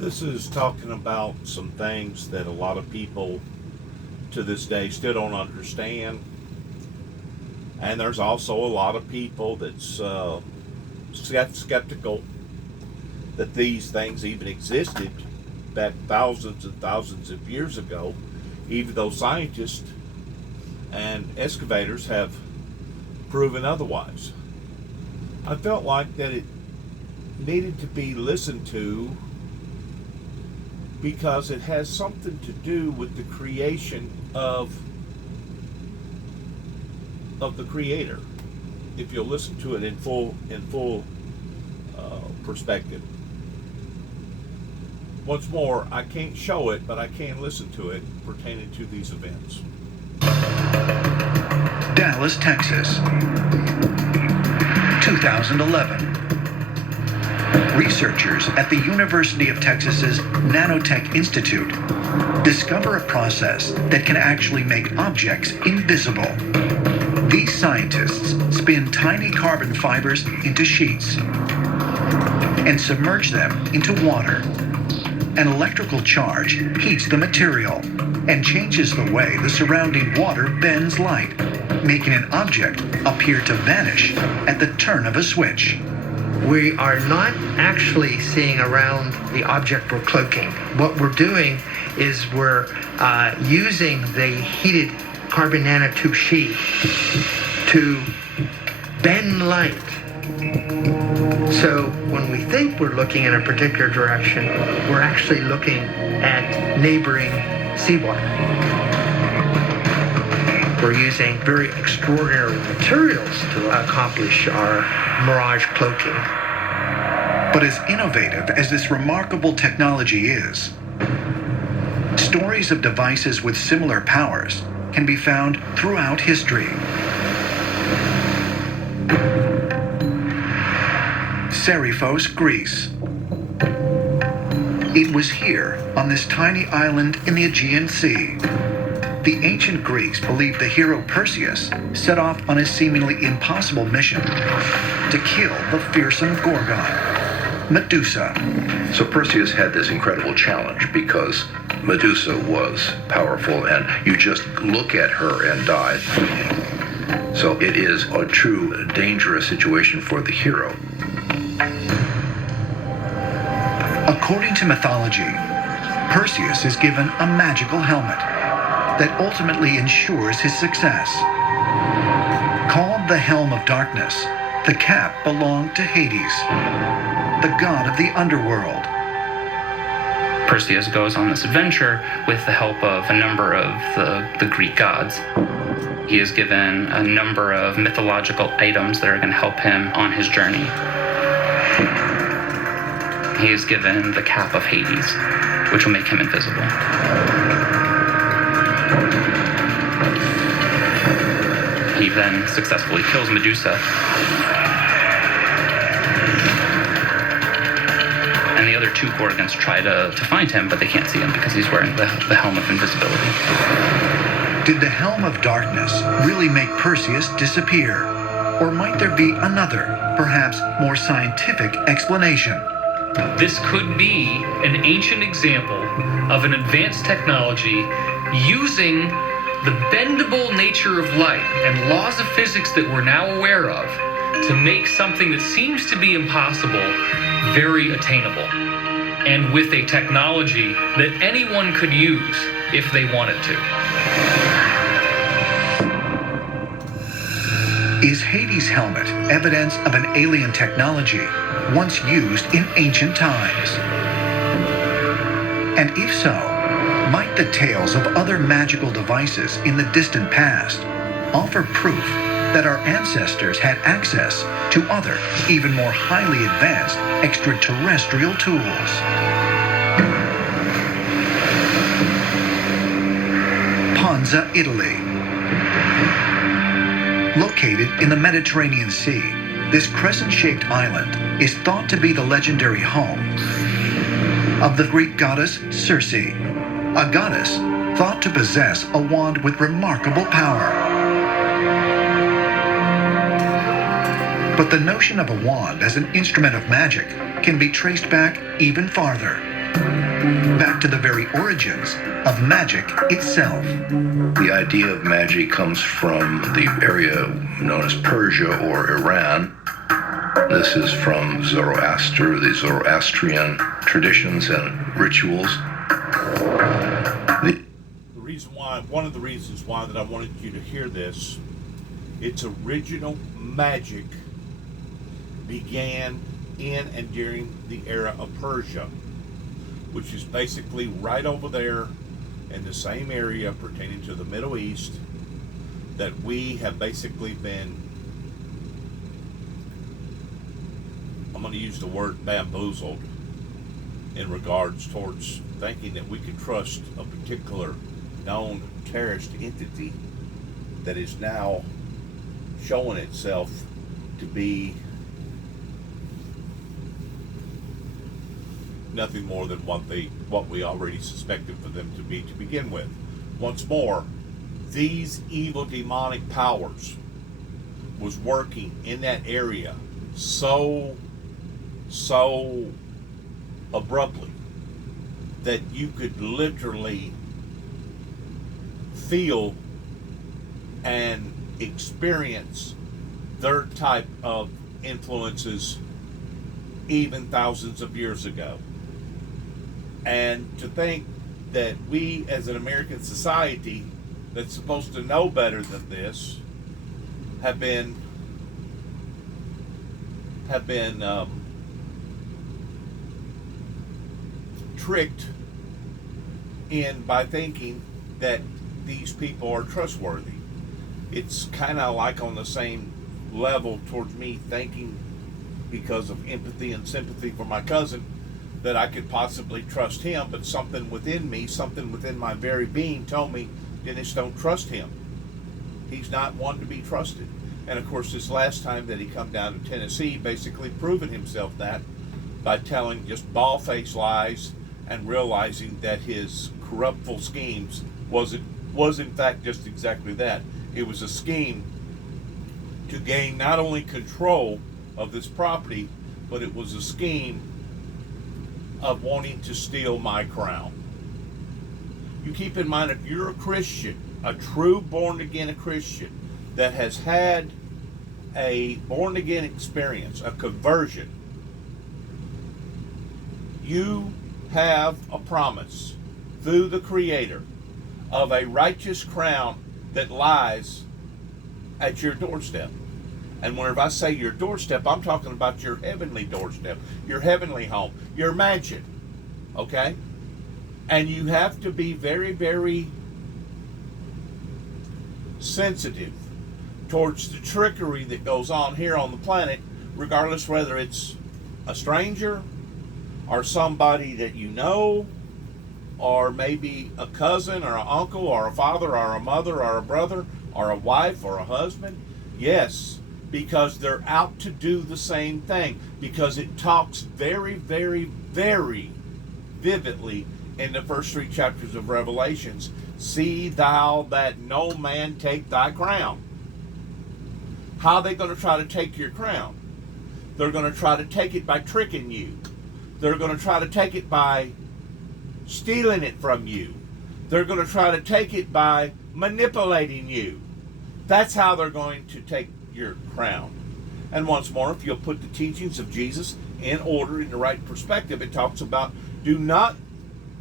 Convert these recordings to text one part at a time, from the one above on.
This is talking about some things that a lot of people to this day still don't understand. And there's also a lot of people that's skeptical that these things even existed back thousands and thousands of years ago, even though scientists and excavators have proven otherwise. I felt like that it needed to be listened to because it has something to do with the creation of the creator. If you'll listen to it in full perspective. Once more, I can't show it, but I can listen to it pertaining to these events. Dallas, Texas, 2011. Researchers at the University of Texas's Nanotech Institute discover a process that can actually make objects invisible. These scientists spin tiny carbon fibers into sheets and submerge them into water. An electrical charge heats the material and changes the way the surrounding water bends light, making an object appear to vanish at the turn of a switch. We are not actually seeing around the object we're cloaking. What we're doing is we're using the heated carbon nanotube sheet to bend light. So when we think we're looking in a particular direction, we're actually looking at neighboring seawater. We're using very extraordinary materials to accomplish our mirage cloaking. But as innovative as this remarkable technology is, stories of devices with similar powers can be found throughout history. Serifos, Greece. It was here, on this tiny island in the Aegean Sea. The ancient Greeks believed the hero Perseus set off on a seemingly impossible mission to kill the fearsome Gorgon, Medusa. So Perseus had this incredible challenge because Medusa was powerful and you just look at her and die. So it is a true dangerous situation for the hero. According to mythology, Perseus is given a magical helmet that ultimately ensures his success. Called the Helm of Darkness, the cap belonged to Hades, the god of the underworld. Perseus goes on this adventure with the help of a number of the Greek gods. He is given a number of mythological items that are going to help him on his journey. He is given the cap of Hades, which will make him invisible. He then successfully kills Medusa. And the other two Gorgons try to find him, but they can't see him because he's wearing the Helm of Invisibility. Did the Helm of Darkness really make Perseus disappear? Or might there be another, perhaps more scientific explanation? This could be an ancient example of an advanced technology using the bendable nature of light and laws of physics that we're now aware of to make something that seems to be impossible very attainable, and with a technology that anyone could use if they wanted to. Is Hades' helmet evidence of an alien technology once used in ancient times? And if so, might the tales of other magical devices in the distant past offer proof that our ancestors had access to other, even more highly advanced extraterrestrial tools? Ponza, Italy. Located in the Mediterranean Sea, this crescent-shaped island is thought to be the legendary home of the Greek goddess Circe, a goddess thought to possess a wand with remarkable power. But the notion of a wand as an instrument of magic can be traced back even farther, Back to the very origins of magic itself. The idea of magic comes from the area known as Persia or Iran. This is from Zoroaster, the Zoroastrian traditions and rituals. One of the reasons why that I wanted you to hear this, its original magic began in and during the era of Persia, which is basically right over there in the same area pertaining to the Middle East that we have basically been, I'm going to use the word bamboozled, in regards towards thinking that we could trust a particular known terrorist entity that is now showing itself to be nothing more than what we already suspected for them to be to begin with. Once more, these evil demonic powers was working in that area so abruptly that you could literally feel and experience their type of influences even thousands of years ago. And to think that we as an American society that's supposed to know better than this have been tricked in by thinking that these people are trustworthy. It's kind of like on the same level towards me thinking, because of empathy and sympathy for my cousin, that I could possibly trust him, but something within me, something within my very being told me, Dennis, don't trust him. He's not one to be trusted. And of course, this last time that he come down to Tennessee, basically proving himself that by telling just bald-faced lies and realizing that his corruptful schemes was in fact just exactly that. It was a scheme to gain not only control of this property, but it was a scheme of wanting to steal my crown. You keep in mind, if you're a Christian, a true born-again Christian that has had a born-again experience, a conversion, you have a promise through the Creator of a righteous crown that lies at your doorstep. And whenever I say your doorstep, I'm talking about your heavenly doorstep, your heavenly home, your mansion, okay? And you have to be very, very sensitive towards the trickery that goes on here on the planet, regardless whether it's a stranger or somebody that you know, or maybe a cousin or an uncle or a father or a mother or a brother or a wife or a husband. Yes, because they're out to do the same thing, because it talks very, very, very vividly in the first 3 chapters of Revelations. See thou that no man take thy crown. How are they going to try to take your crown? They're going to try to take it by tricking you. They're going to try to take it by stealing it from you. They're going to try to take it by manipulating you. That's how they're going to take your crown. And once more, if you'll put the teachings of Jesus in order, in the right perspective, it talks about do not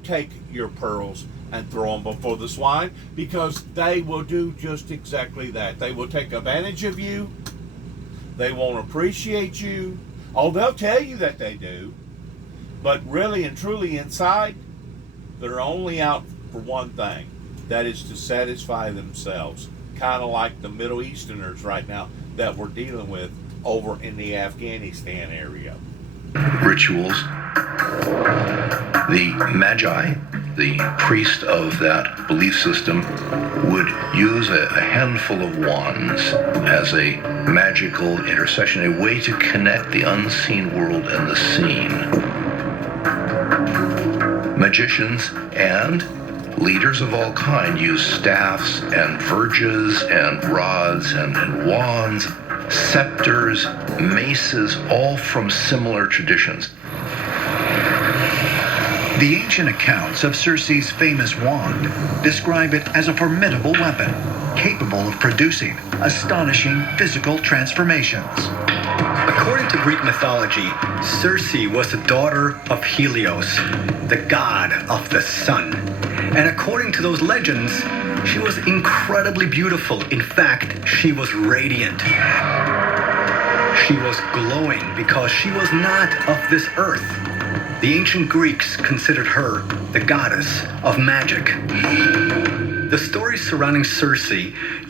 take your pearls and throw them before the swine, because they will do just exactly that. They will take advantage of you. They won't appreciate you. Oh, they'll tell you that they do, but really and truly inside, they're only out for one thing. That is to satisfy themselves. Kind of like the Middle Easterners right now that we're dealing with over in the Afghanistan area. Rituals. The Magi, the priest of that belief system, would use a handful of wands as a magical intercession, a way to connect the unseen world and the seen. Magicians and leaders of all kind use staffs and verges and rods and wands, scepters, maces, all from similar traditions. The ancient accounts of Circe's famous wand describe it as a formidable weapon, capable of producing astonishing physical transformations. According to Greek mythology, Circe was the daughter of Helios, the god of the sun. And according to those legends, she was incredibly beautiful. In fact, she was radiant. She was glowing because she was not of this earth. The ancient Greeks considered her the goddess of magic. The stories surrounding Circe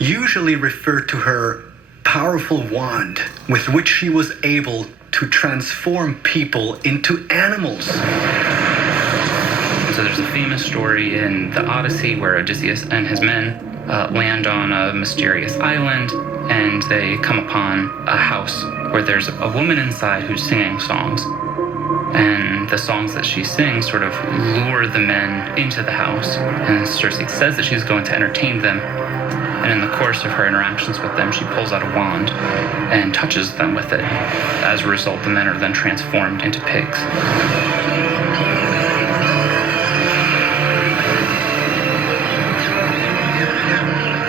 usually refer to her powerful wand with which she was able to transform people into animals. So there's a famous story in the Odyssey where Odysseus and his men land on a mysterious island, and they come upon a house where there's a woman inside who's singing songs. And the songs that she sings sort of lure the men into the house. And Circe says that she's going to entertain them. And in the course of her interactions with them, she pulls out a wand and touches them with it. As a result, the men are then transformed into pigs.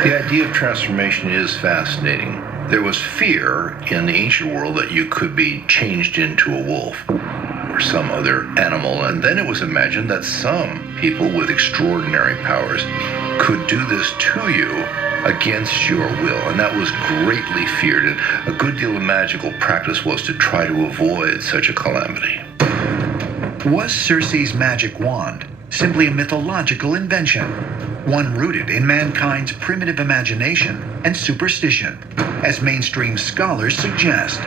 The idea of transformation is fascinating. There was fear in the ancient world that you could be changed into a wolf or some other animal, and then it was imagined that some people with extraordinary powers could do this to you against your will, and that was greatly feared, and a good deal of magical practice was to try to avoid such a calamity. Was Circe's magic wand simply a mythological invention, one rooted in mankind's primitive imagination and superstition, as mainstream scholars suggest?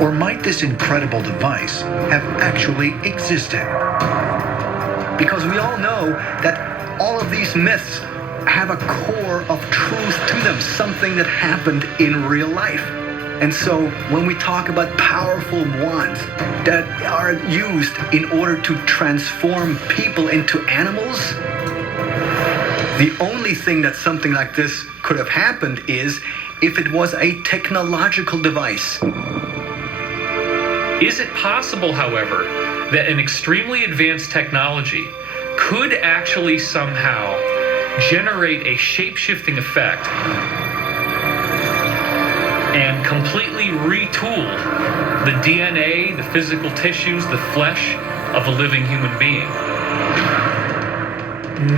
Or might this incredible device have actually existed? Because we all know that all of these myths have a core of truth to them, something that happened in real life. And so when we talk about powerful wands that are used in order to transform people into animals, the only thing that something like this could have happened is if it was a technological device. Is it possible, however, that an extremely advanced technology could actually somehow generate a shape-shifting effect and completely retool the DNA, the physical tissues, the flesh of a living human being?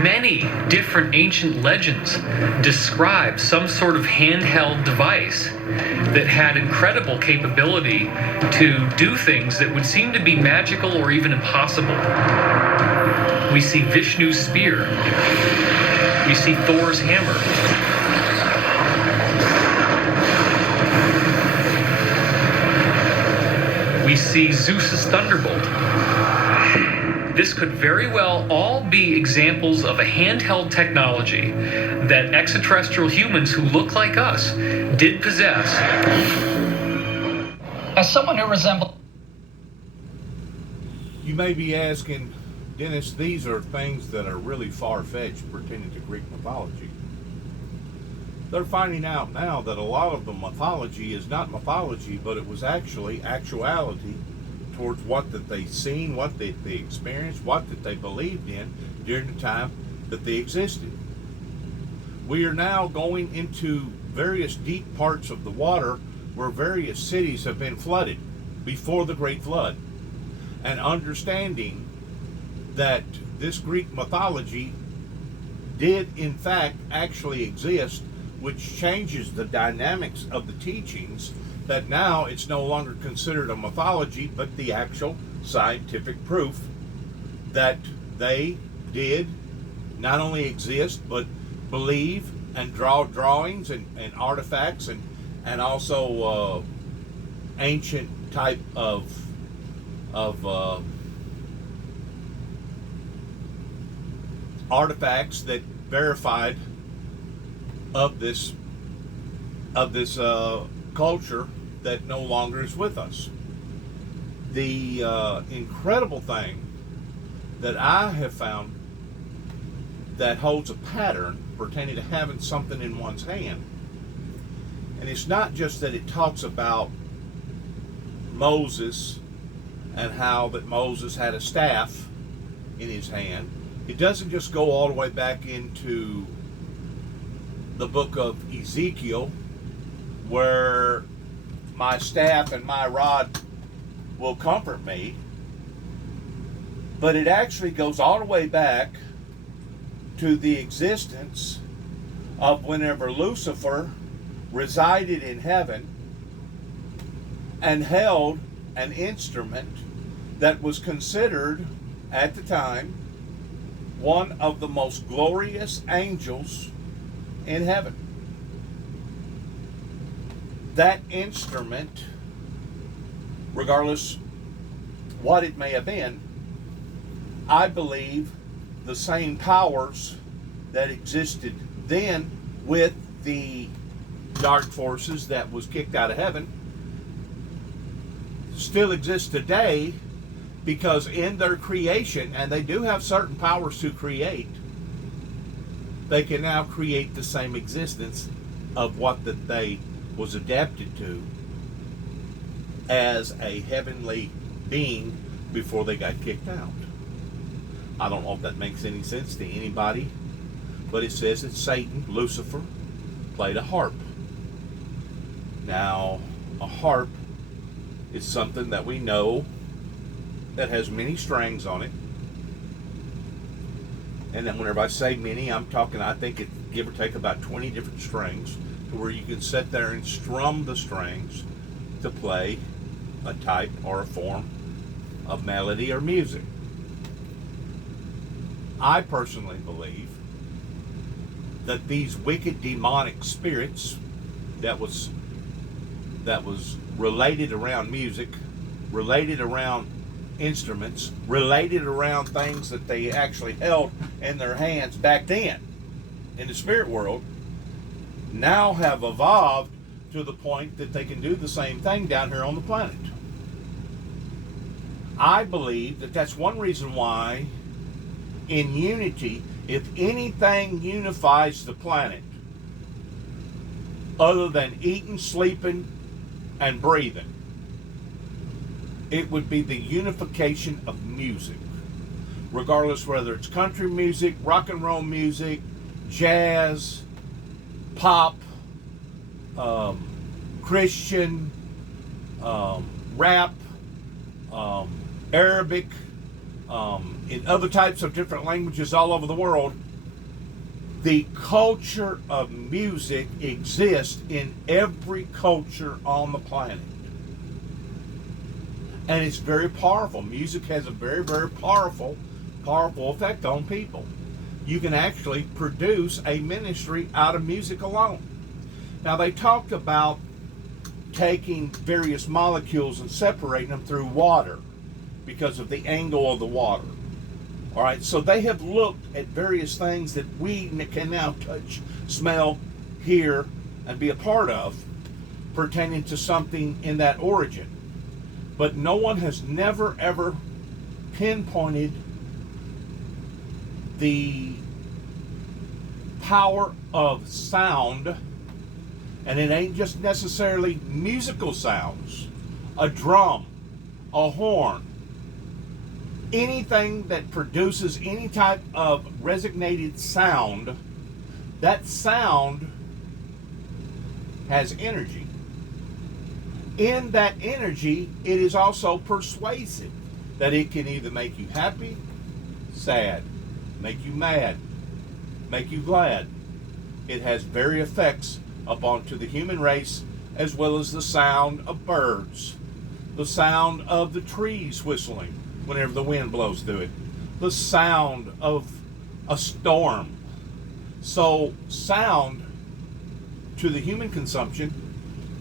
Many different ancient legends describe some sort of handheld device that had incredible capability to do things that would seem to be magical or even impossible. We see Vishnu's spear. We see Thor's hammer. We see Zeus's thunderbolt. This could very well all be examples of a handheld technology that extraterrestrial humans who look like us did possess. As someone who resembles... You may be asking, Dennis, these are things that are really far-fetched pertaining to Greek mythology. They're finding out now that a lot of the mythology is not mythology, but it was actually actuality towards what that they seen, what that they experienced, what that they believed in during the time that they existed. We are now going into various deep parts of the water where various cities have been flooded before the Great Flood, and understanding that this Greek mythology did in fact actually exist, which changes the dynamics of the teachings, that now it's no longer considered a mythology, but the actual scientific proof that they did not only exist, but believe and draw drawings and artifacts and also ancient type of artifacts that verified of this culture that no longer is with us. The incredible thing that I have found that holds a pattern pertaining to having something in one's hand, and it's not just that it talks about Moses and how that Moses had a staff in his hand. It doesn't just go all the way back into the book of Ezekiel, where my staff and my rod will comfort me, but it actually goes all the way back to the existence of whenever Lucifer resided in heaven and held an instrument that was considered at the time one of the most glorious angels in heaven. That instrument, regardless what it may have been, I believe the same powers that existed then with the dark forces that was kicked out of heaven still exist today, because in their creation, and they do have certain powers to create, they can now create the same existence of what that they was adapted to as a heavenly being before they got kicked out. I don't know if that makes any sense to anybody, but it says that Satan, Lucifer, played a harp. Now, a harp is something that we know that has many strings on it. And then whenever I say many, I'm talking, I think it give or take about 20 different strings, to where you can sit there and strum the strings to play a type or a form of melody or music. I personally believe that these wicked demonic spirits that was related around music, related around instruments, related around things that they actually held in their hands back then in the spirit world, now have evolved to the point that they can do the same thing down here on the planet. I believe that that's one reason why in unity, if anything unifies the planet other than eating, sleeping, and breathing, it would be the unification of music. Regardless whether it's country music, rock and roll music, jazz, pop, Christian, rap, Arabic, in other types of different languages all over the world, the culture of music exists in every culture on the planet. And it's very powerful. Music has a very, very powerful effect on people. You can actually produce a ministry out of music alone. Now, they talked about taking various molecules and separating them through water because of the angle of the water. All right, so they have looked at various things that we can now touch, smell, hear, and be a part of pertaining to something in that origin. But no one has never, ever pinpointed the power of sound, and it ain't just necessarily musical sounds, a drum, a horn, anything that produces any type of resonated sound. That sound has energy. In that energy, it is also persuasive, that it can either make you happy, sad, make you mad, make you glad. It has various effects upon to the human race, as well as the sound of birds, the sound of the trees whistling whenever the wind blows through it, the sound of a storm. So sound to the human consumption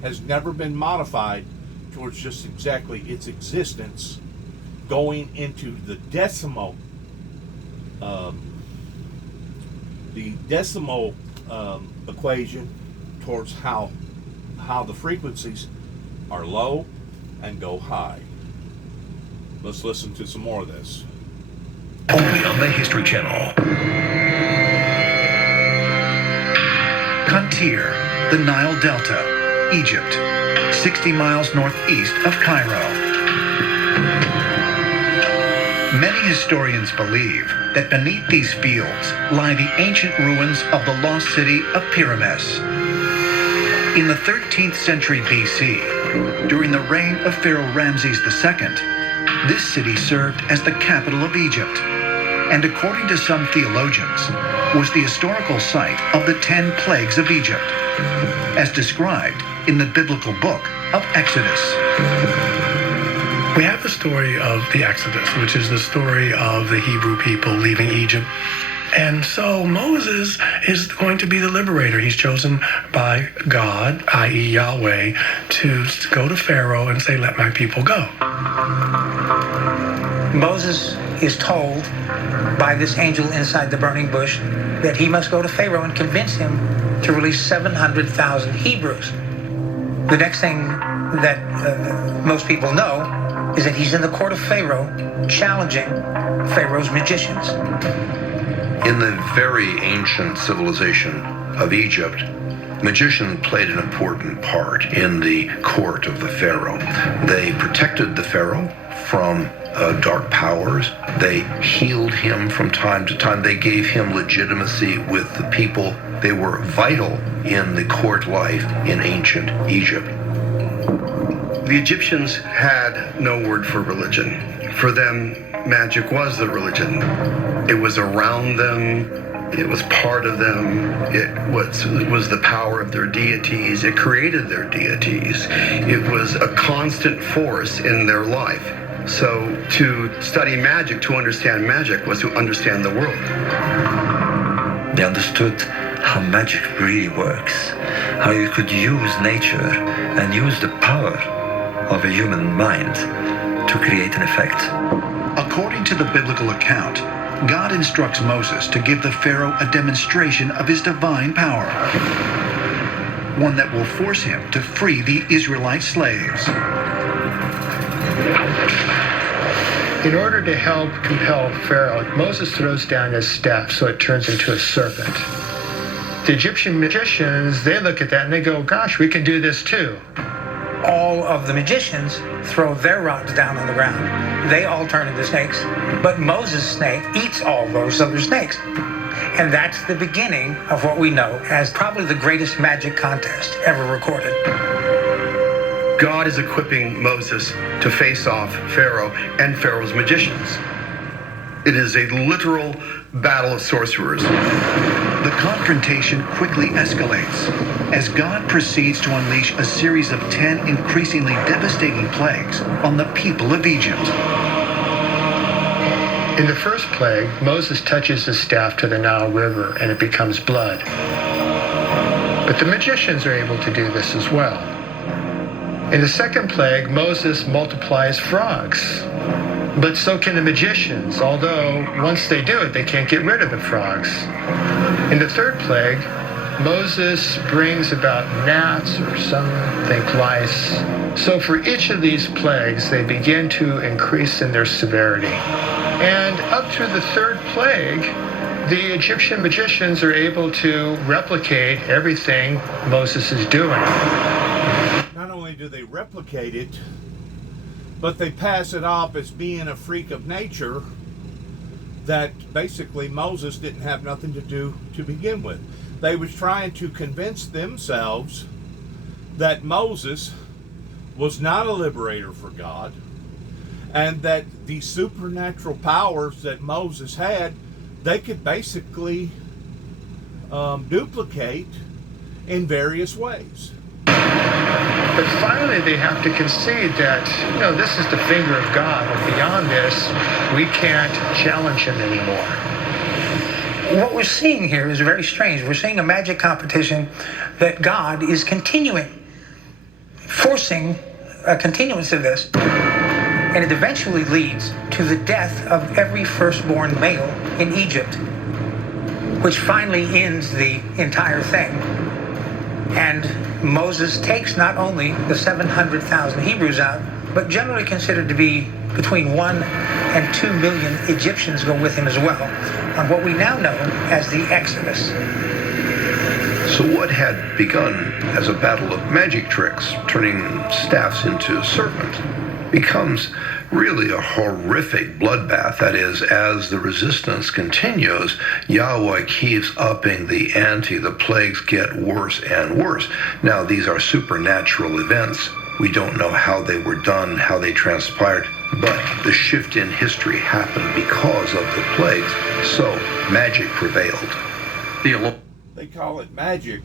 has never been modified towards just exactly its existence, going into the decimal equation towards how the frequencies are low and go high. Let's listen to some more of this. Only on the History Channel. Kantir, the Nile Delta, Egypt, 60 miles northeast of Cairo. Many historians believe that beneath these fields lie the ancient ruins of the lost city of Pyramus. In the 13th century BC, during the reign of Pharaoh Ramses II, this city served as the capital of Egypt, and according to some theologians, was the historical site of the 10 plagues of Egypt, as described in the biblical book of Exodus. We have the story of the Exodus, which is the story of the Hebrew people leaving Egypt. And so Moses is going to be the liberator. He's chosen by God, i.e. Yahweh, to go to Pharaoh and say, let my people go. Moses is told by this angel inside the burning bush that he must go to Pharaoh and convince him to release 700,000 Hebrews. The next thing that most people know is that he's in the court of Pharaoh challenging Pharaoh's magicians. In the very ancient civilization of Egypt, magicians played an important part in the court of the Pharaoh. They protected the Pharaoh from dark powers. They healed him from time to time. They gave him legitimacy with the people. They were vital in the court life in ancient Egypt. The Egyptians had no word for religion. For them, magic was the religion. It was around them. It was part of them. It was the power of their deities. It created their deities. It was a constant force in their life. So to study magic, to understand magic, was to understand the world. They understood how magic really works, how you could use nature and use the power of a human mind to create an effect. According to the biblical account, God instructs Moses to give the Pharaoh a demonstration of his divine power, one that will force him to free the Israelite slaves. In order to help compel Pharaoh, Moses throws down his staff so it turns into a serpent. The Egyptian magicians, they look at that and they go, gosh, we can do this too. All of the magicians throw their rods down on the ground. They all turn into snakes, but Moses' snake eats all those other snakes. And that's the beginning of what we know as probably the greatest magic contest ever recorded. God is equipping Moses to face off Pharaoh and Pharaoh's magicians. It is a literal battle of sorcerers. The confrontation quickly escalates as God proceeds to unleash a series of 10 increasingly devastating plagues on the people of Egypt. In the first plague, Moses touches his staff to the Nile River and it becomes blood. But the magicians are able to do this as well. In the second plague, Moses multiplies frogs. But so can the magicians, although once they do it, they can't get rid of the frogs. In the third plague, Moses brings about gnats, or some think lice. So for each of these plagues, they begin to increase in their severity. And up through the third plague, the Egyptian magicians are able to replicate everything Moses is doing. Not only do they replicate it, but they pass it off as being a freak of nature that basically Moses didn't have nothing to do to begin with. They was trying to convince themselves that Moses was not a liberator for God, and that the supernatural powers that Moses had, they could basically duplicate in various ways. But finally, they have to concede that, this is the finger of God, and beyond this, we can't challenge him anymore. What we're seeing here is very strange. We're seeing a magic competition that God is continuing, forcing a continuance of this. And it eventually leads to the death of every firstborn male in Egypt, which finally ends the entire thing. And Moses takes not only the 700,000 Hebrews out, but generally considered to be between 1 and 2 million Egyptians go with him as well, on what we now know as the Exodus. So what had begun as a battle of magic tricks, turning staffs into serpents, becomes really a horrific bloodbath. That is, as the resistance continues, Yahweh keeps upping the ante. The plagues get worse and worse. Now, these are supernatural events. We don't know how they were done, how they transpired, but the shift in history happened because of the plagues, so magic prevailed. They call it magic,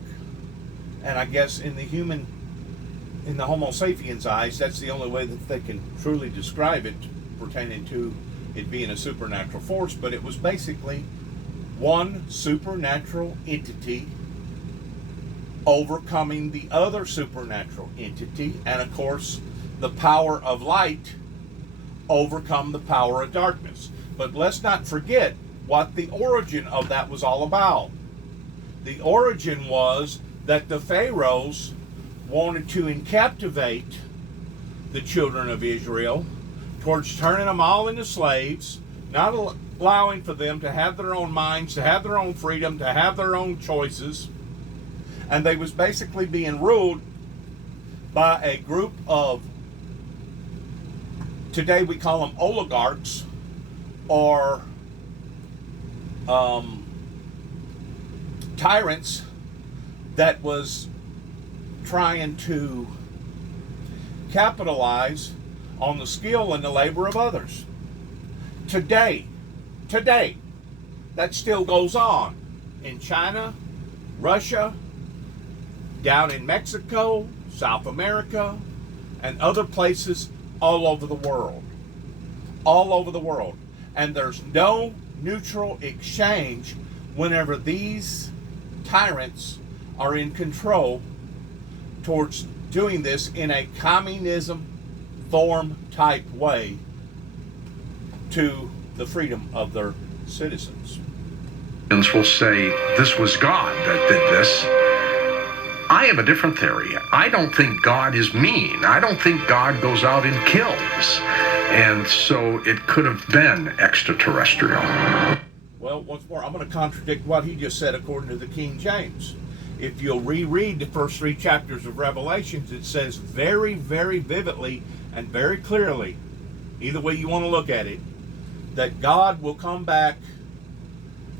and I guess in the Homo sapiens' eyes, that's the only way that they can truly describe it, pertaining to it being a supernatural force. But it was basically one supernatural entity overcoming the other supernatural entity, and of course the power of light overcome the power of darkness. But let's not forget what the origin of that was all about. The origin was that the pharaohs wanted to captivate the children of Israel towards turning them all into slaves, not allowing for them to have their own minds, to have their own freedom, to have their own choices. And they was basically being ruled by a group of, today we call them oligarchs, or tyrants, that was trying to capitalize on the skill and the labor of others. Today, that still goes on in China, Russia, down in Mexico, South America, and other places all over the world. All over the world. And there's no neutral exchange whenever these tyrants are in control towards doing this in a communism form type way to the freedom of their citizens. Will say this was God that did this. I have a different theory. I don't think God is mean. I don't think God goes out and kills. And so it could have been extraterrestrial. Well, once more, I'm going to contradict what he just said according to the King James. If you'll reread the first 3 chapters of Revelations, it says very, very vividly and very clearly, either way you want to look at it, that God will come back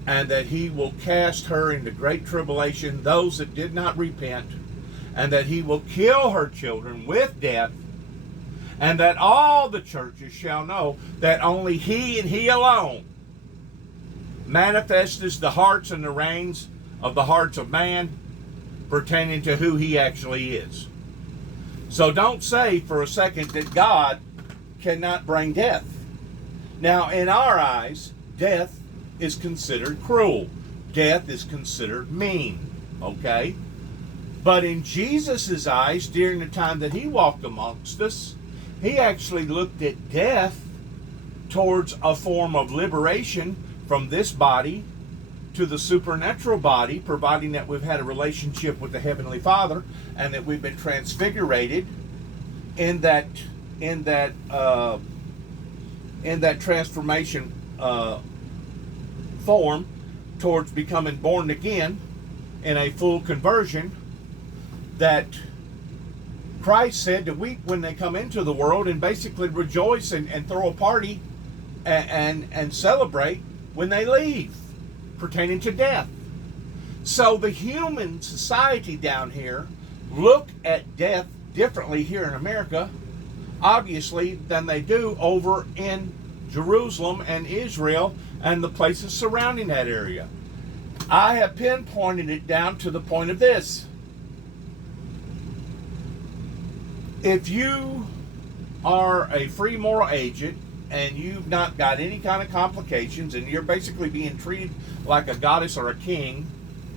and that he will cast her into great tribulation, those that did not repent, and that he will kill her children with death, and that all the churches shall know that only he and he alone manifests the hearts and the reins of the hearts of man pertaining to who he actually is. So don't say for a second that God cannot bring death. Now, in our eyes, death is considered cruel. Death is considered mean, okay? But in Jesus' eyes, during the time that he walked amongst us, he actually looked at death towards a form of liberation from this body to the supernatural body, providing that we've had a relationship with the Heavenly Father and that we've been transfigurated in that transformation form towards becoming born again in a full conversion, that Christ said to weep when they come into the world and basically rejoice and throw a party and celebrate when they leave, pertaining to death. So the human society down here look at death differently here in America, obviously, than they do over in Jerusalem and Israel and the places surrounding that area. I have pinpointed it down to the point of this. If you are a free moral agent and you've not got any kind of complications and you're basically being treated like a goddess or a king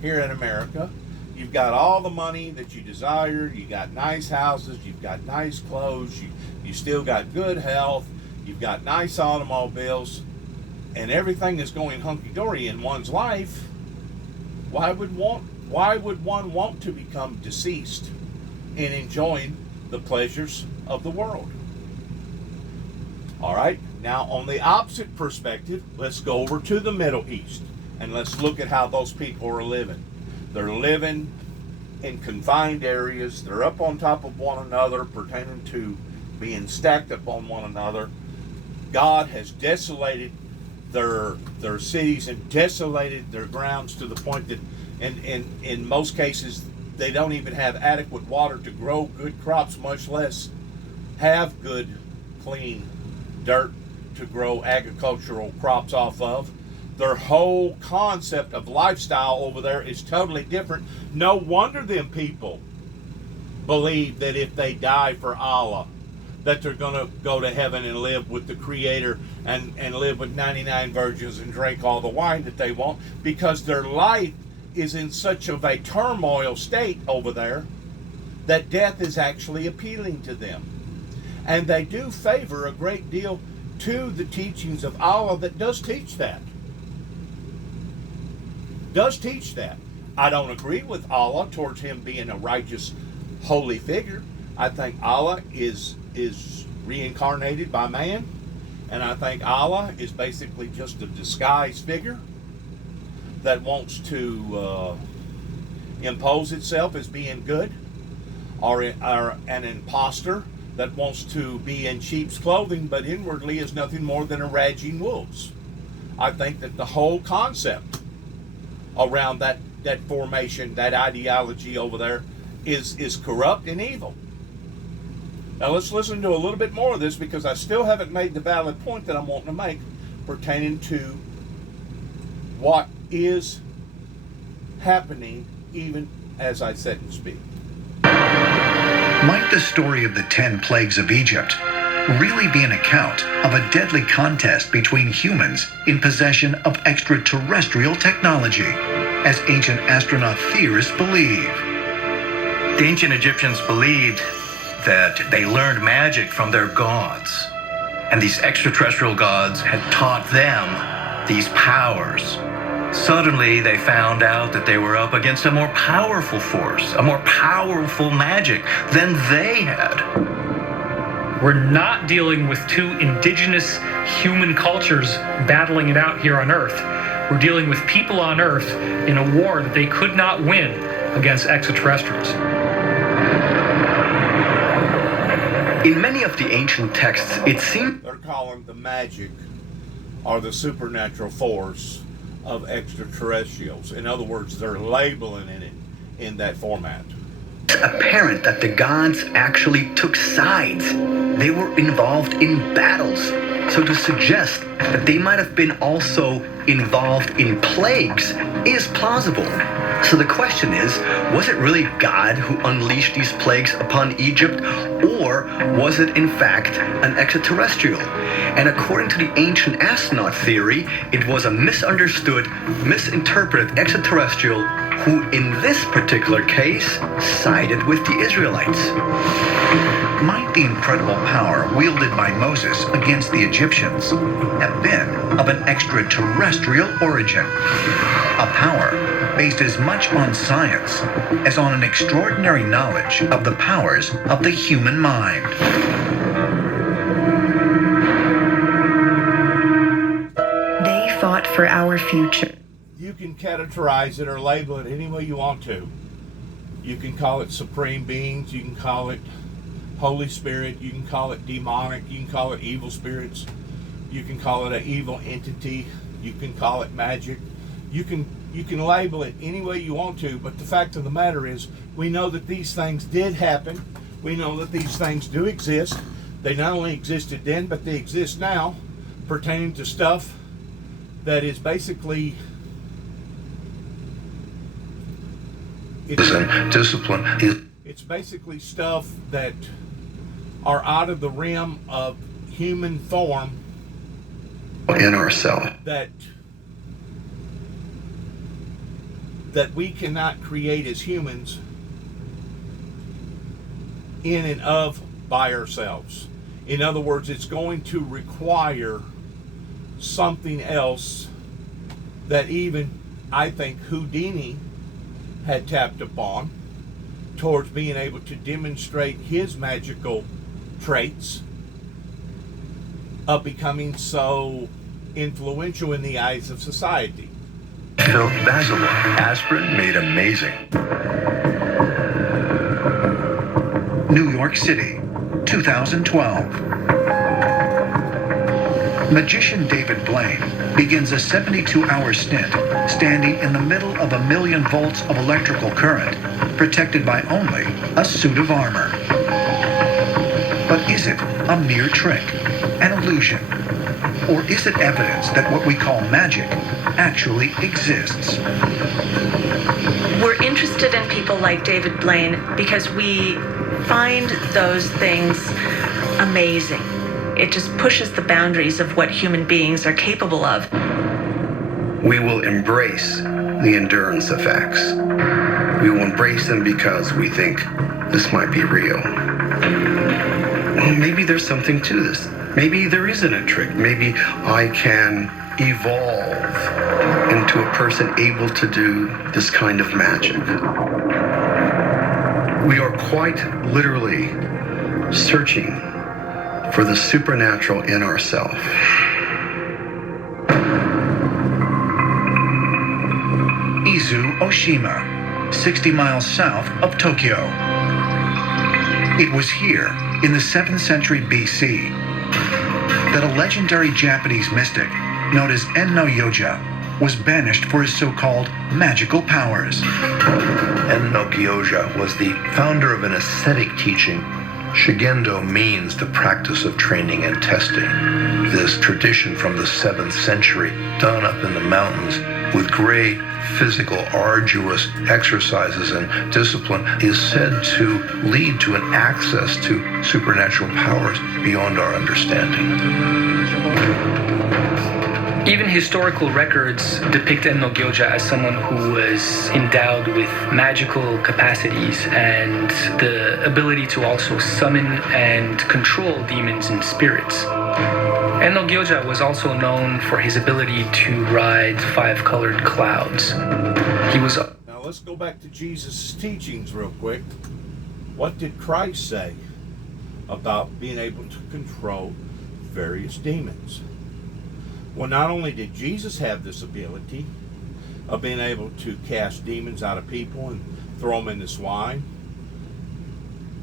here in America, you've got all the money that you desire, you got nice houses, you've got nice clothes, you still got good health, you've got nice automobiles, and everything is going hunky-dory in one's life, why would one want to become deceased in enjoying the pleasures of the world? All right, now on the opposite perspective, let's go over to the Middle East and let's look at how those people are living. They're living in confined areas. They're up on top of one another, pertaining to being stacked up on one another. God has desolated their cities and desolated their grounds to the point that in most cases they don't even have adequate water to grow good crops, much less have good, clean dirt to grow agricultural crops off of. Their whole concept of lifestyle over there is totally different. No wonder them people believe that if they die for Allah, that they're going to go to heaven and live with the Creator and live with 99 virgins and drink all the wine that they want, because their life is in such of a turmoil state over there that death is actually appealing to them. And they do favor a great deal to the teachings of Allah that does teach that. Does teach that. I don't agree with Allah towards him being a righteous, holy figure. I think Allah is reincarnated by man, and I think Allah is basically just a disguised figure that wants to impose itself as being good, or an imposter that wants to be in sheep's clothing but inwardly is nothing more than a raging wolves. I think that the whole concept around that formation, that ideology over there is corrupt and evil. Now let's listen to a little bit more of this, because I still haven't made the valid point that I'm wanting to make pertaining to what is happening even as I sit and speak. Might the story of the 10 plagues of Egypt really be an account of a deadly contest between humans in possession of extraterrestrial technology, as ancient astronaut theorists believe? The ancient Egyptians believed that they learned magic from their gods, and these extraterrestrial gods had taught them these powers. Suddenly they found out that they were up against a more powerful force, a more powerful magic than they had. We're not dealing with two indigenous human cultures battling it out here on Earth. We're dealing with people on Earth in a war that they could not win against extraterrestrials. In many of the ancient texts, it seems they're calling the magic or the supernatural force of extraterrestrials. In other words, they're labeling it in that format. apparent that the gods actually took sides. They were involved in battles. So to suggest that they might have been also involved in plagues is plausible. So the question is, was it really God who unleashed these plagues upon Egypt, or was it in fact an extraterrestrial? And according to the ancient astronaut theory, it was a misunderstood, misinterpreted extraterrestrial who in this particular case sided with the Israelites. Might the incredible power wielded by Moses against the Egyptians have been of an extraterrestrial origin? A power based as much on science as on an extraordinary knowledge of the powers of the human mind. They fought for our future. You can categorize it or label it any way you want to. You can call it supreme beings, you can call it Holy Spirit, you can call it demonic, you can call it evil spirits, you can call it an evil entity, you can call it magic. You can label it any way you want to, but the fact of the matter is, we know that these things did happen. We know that these things do exist. They not only existed then, but they exist now, pertaining to stuff that is basically discipline. It's basically stuff that are out of the realm of human form In ourselves. that we cannot create as humans in and of by ourselves. In other words, it's going to require something else that even, I think, Houdini had tapped upon towards being able to demonstrate his magical traits of becoming so influential in the eyes of society. Phil Basil, aspirin made amazing. New York City, 2012. Magician David Blaine begins a 72-hour stint standing in the middle of 1,000,000 volts of electrical current, protected by only a suit of armor. But is it a mere trick, an illusion? Or is it evidence that what we call magic actually exists? We're interested in people like David Blaine because we find those things amazing. It just pushes the boundaries of what human beings are capable of. We will embrace the endurance effects. We will embrace them because we think this might be real. Well, maybe there's something to this. Maybe there isn't a trick. Maybe I can evolve into a person able to do this kind of magic. We are quite literally searching for the supernatural in ourselves. Izu Oshima, 60 miles south of Tokyo. It was here, in the 7th century BC, that a legendary Japanese mystic known as Enno Yoja was banished for his so-called magical powers. Enno Gyoja was the founder of an ascetic teaching. Shigendo means the practice of training and testing. This tradition from the 7th century, done up in the mountains with great physical, arduous exercises and discipline, is said to lead to an access to supernatural powers beyond our understanding. Even historical records depict Enno Gyoja as someone who was endowed with magical capacities and the ability to also summon and control demons and spirits. Enno Gyoja was also known for his ability to ride 5-colored clouds. He was... Now let's go back to Jesus' teachings real quick. What did Christ say about being able to control various demons? Well, not only did Jesus have this ability of being able to cast demons out of people and throw them into swine,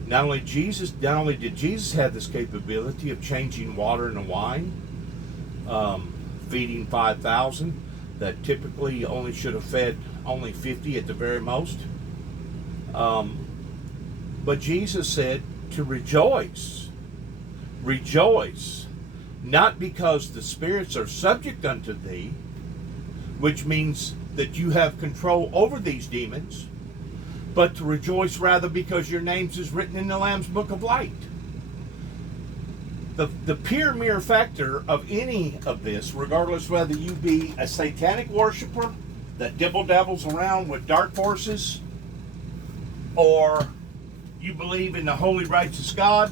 not only did Jesus have this capability of changing water into wine, feeding 5,000 that typically only should have fed only 50 at the very most. But Jesus said to rejoice. Rejoice. Not because the spirits are subject unto thee, which means that you have control over these demons, but to rejoice rather because your names is written in the Lamb's Book of Light. The pure mere factor of any of this, regardless whether you be a satanic worshiper that dibble-dabbles around with dark forces, or you believe in the holy righteous God,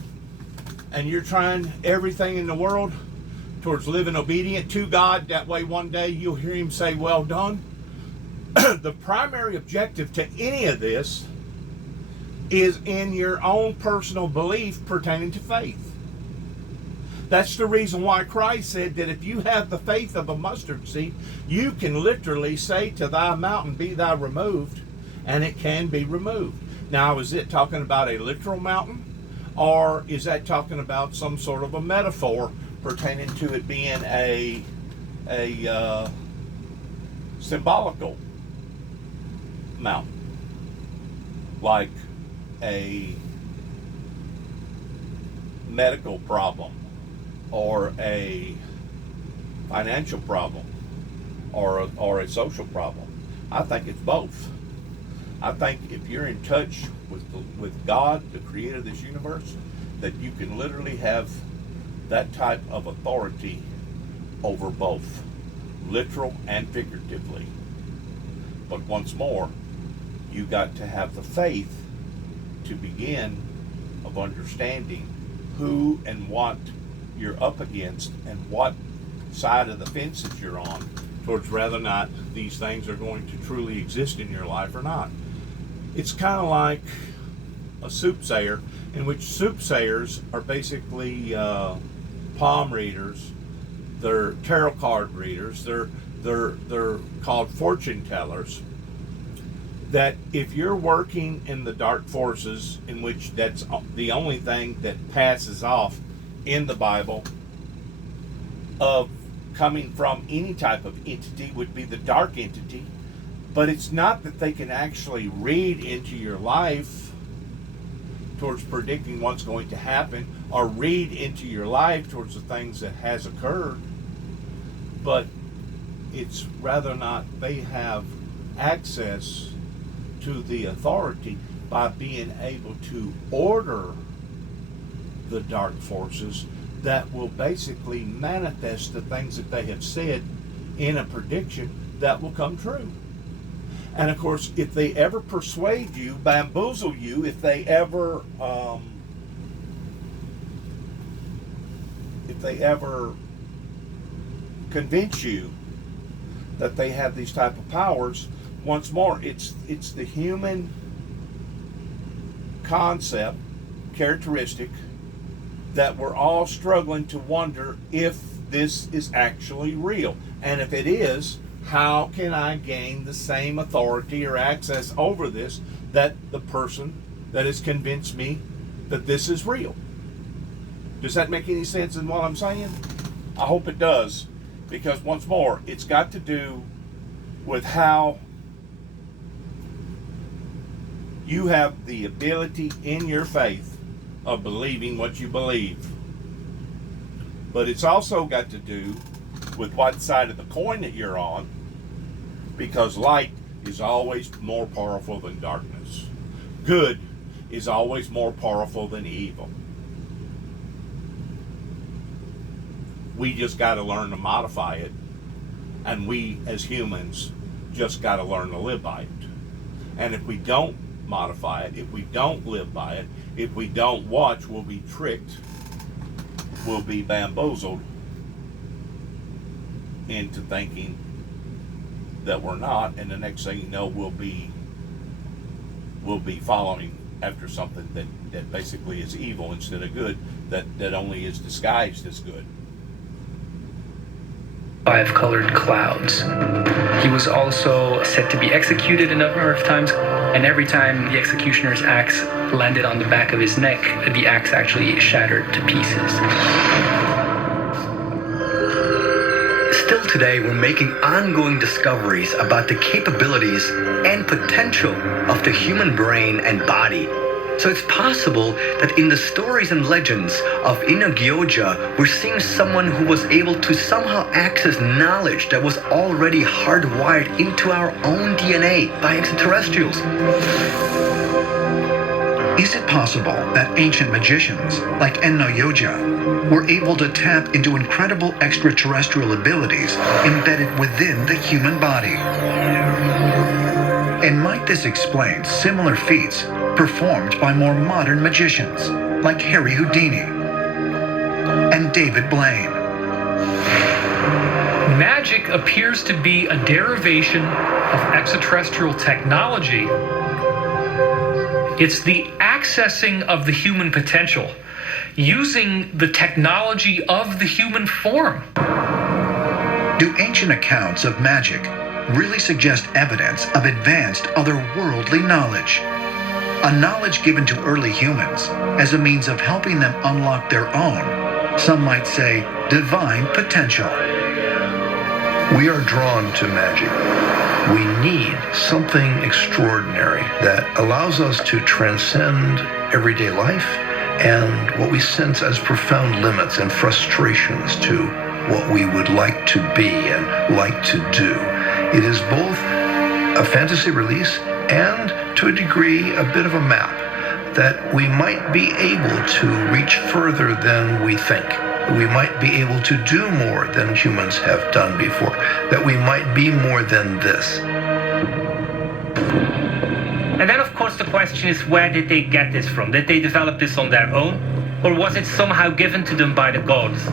and you're trying everything in the world towards living obedient to God, that way one day you'll hear him say, well done. The primary objective to any of this is in your own personal belief pertaining to faith. That's the reason why Christ said that if you have the faith of a mustard seed, you can literally say to thy mountain, be thou removed, and it can be removed. Now, is it talking about a literal mountain? Or is that talking about some sort of a metaphor pertaining to it being a symbolical mountain? Like a medical problem, or a financial problem, or a social problem? I think it's both. I think if you're in touch with God, the creator of this universe, that you can literally have that type of authority over both, literal and figuratively. But once more, you got to have the faith to begin of understanding who and what you're up against and what side of the fences you're on towards whether or not these things are going to truly exist in your life or not. It's kind of like a soothsayer, in which soothsayers are basically palm readers. They're tarot card readers. They're called fortune tellers. That if you're working in the dark forces, in which that's the only thing that passes off in the Bible, of coming from any type of entity would be the dark entity. But it's not that they can actually read into your life towards predicting what's going to happen, or read into your life towards the things that has occurred, but it's rather not they have access to the authority by being able to order the dark forces that will basically manifest the things that they have said in a prediction that will come true. And of course, if they ever persuade you, bamboozle you, if they ever convince you that they have these type of powers, once more, it's the human concept, characteristic, that we're all struggling to wonder if this is actually real. And if it is, how can I gain the same authority or access over this that the person that has convinced me that this is real? Does that make any sense in what I'm saying? I hope it does, because once more, it's got to do with how you have the ability in your faith of believing what you believe. But it's also got to do with what side of the coin that you're on, because light is always more powerful than darkness. Good is always more powerful than evil. We just got to learn to modify it, and we as humans just got to learn to live by it. And if we don't modify it, if we don't live by it, if we don't watch, we'll be tricked, we'll be bamboozled into thinking that we're not, and the next thing you know, we'll be following after something that basically is evil instead of good, that only is disguised as good. 5 colored clouds. He was also said to be executed a number of times, and every time the executioner's axe landed on the back of his neck, the axe actually shattered to pieces. Still today, we're making ongoing discoveries about the capabilities and potential of the human brain and body. So it's possible that in the stories and legends of Inagyoja, we're seeing someone who was able to somehow access knowledge that was already hardwired into our own DNA by extraterrestrials. Is it possible that ancient magicians, like Enno-Yoja, were able to tap into incredible extraterrestrial abilities embedded within the human body? And might this explain similar feats performed by more modern magicians, like Harry Houdini and David Blaine? Magic appears to be a derivation of extraterrestrial technology. It's the accessing of the human potential, using the technology of the human form. Do ancient accounts of magic really suggest evidence of advanced otherworldly knowledge? A knowledge given to early humans as a means of helping them unlock their own, some might say, divine potential. We are drawn to magic. We need something extraordinary that allows us to transcend everyday life and what we sense as profound limits and frustrations to what we would like to be and like to do. It is both a fantasy release and, to a degree, a bit of a map that we might be able to reach further than we think. We might be able to do more than humans have done before, that we might be more than this. And then, of course, the question is, where did they get this from? Did they develop this on their own? Or was it somehow given to them by the gods?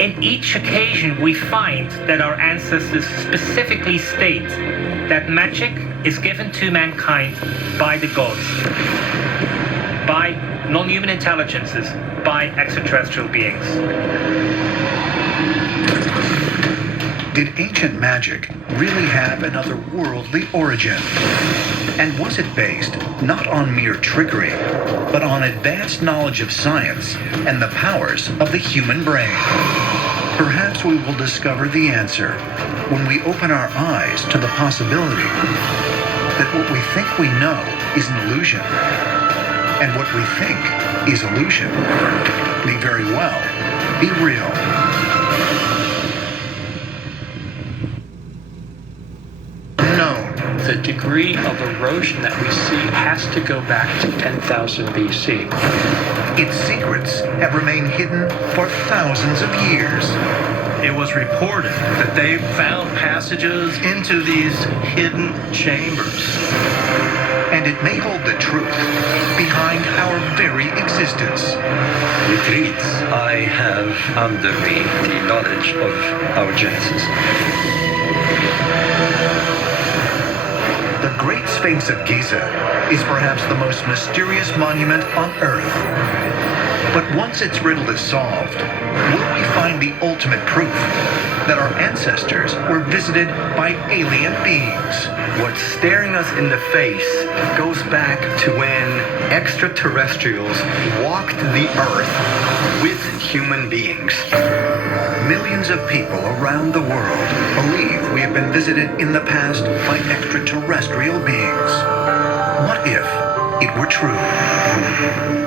In each occasion, we find that our ancestors specifically state that magic is given to mankind by the gods, by non-human intelligences, by extraterrestrial beings. Did ancient magic really have an otherworldly origin? And was it based not on mere trickery, but on advanced knowledge of science and the powers of the human brain? Perhaps we will discover the answer when we open our eyes to the possibility that what we think we know is an illusion, and what we think is illusion may very well be real. The degree of erosion that we see has to go back to 10,000 BC. Its secrets have remained hidden for thousands of years. It was reported that they found passages into these hidden chambers. And it may hold the truth behind our very existence. Retreats, I have under me the knowledge of our Genesis. The Great Sphinx of Giza is perhaps the most mysterious monument on Earth. But once its riddle is solved, will we find the ultimate proof that our ancestors were visited by alien beings? What's staring us in the face goes back to when extraterrestrials walked the Earth with human beings. Millions of people around the world believe we have been visited in the past by extraterrestrial beings. What if it were true?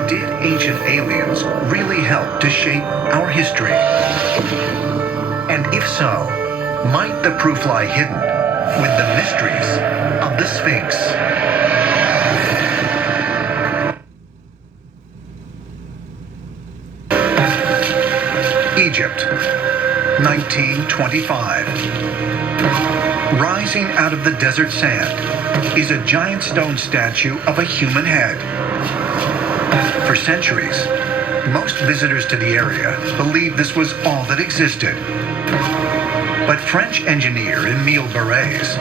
Did ancient aliens really help to shape our history? And if so, might the proof lie hidden with the mysteries of the Sphinx? Egypt, 1925. Rising out of the desert sand is a giant stone statue of a human head. For centuries, most visitors to the area believed this was all that existed. But French engineer Emile Barres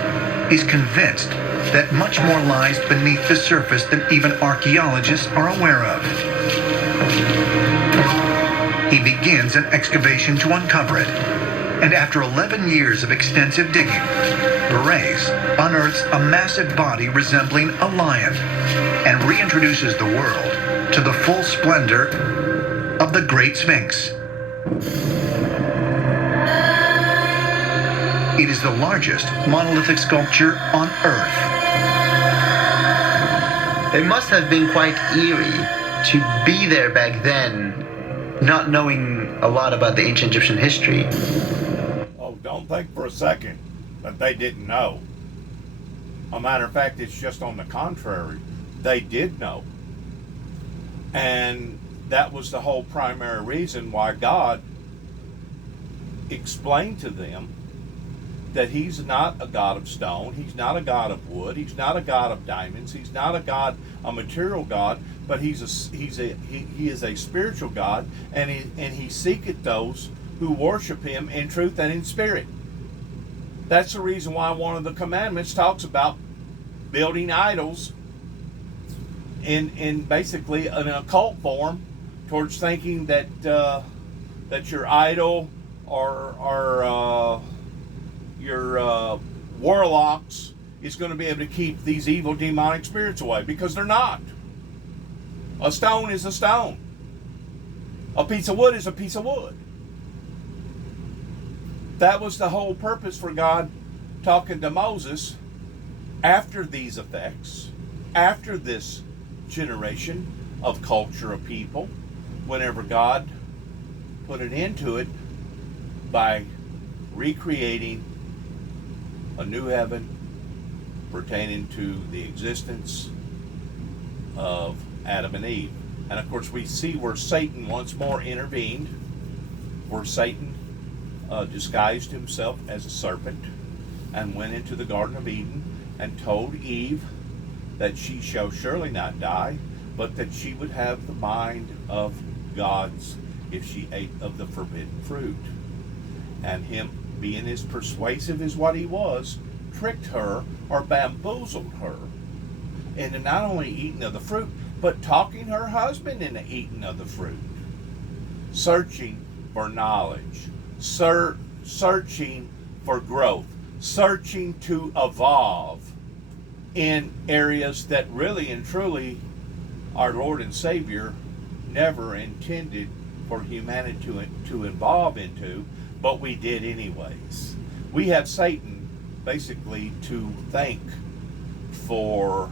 is convinced that much more lies beneath the surface than even archaeologists are aware of. He begins an excavation to uncover it, and after 11 years of extensive digging, Barres unearths a massive body resembling a lion and reintroduces the world to the full splendor of the Great Sphinx. It is the largest monolithic sculpture on Earth. It must have been quite eerie to be there back then, not knowing a lot about the ancient Egyptian history. Oh, don't think for a second that they didn't know. A matter of fact, it's just on the contrary. They did know. And that was the whole primary reason why God explained to them that he's not a God of stone, he's not a God of wood, he's not a God of diamonds, he's not a material God, but he is a spiritual God, and he seeketh those who worship him in truth and in spirit. That's the reason why one of the commandments talks about building idols in basically an occult form, towards thinking that that your idol or your warlocks is going to be able to keep these evil demonic spirits away, because they're not. A stone is a stone. A piece of wood is a piece of wood. That was the whole purpose for God talking to Moses after these effects, after this generation of culture of people, whenever God put an end to it by recreating a new heaven pertaining to the existence of Adam and Eve. And of course we see where Satan once more intervened, where Satan disguised himself as a serpent and went into the Garden of Eden and told Eve that she shall surely not die, but that she would have the mind of gods if she ate of the forbidden fruit. And him, being as persuasive as what he was, tricked her or bamboozled her into not only eating of the fruit, but talking her husband into eating of the fruit. Searching for knowledge, searching for growth, searching to evolve in areas that really and truly our Lord and Savior never intended for humanity to evolve into, but we did anyways. We have Satan basically to thank for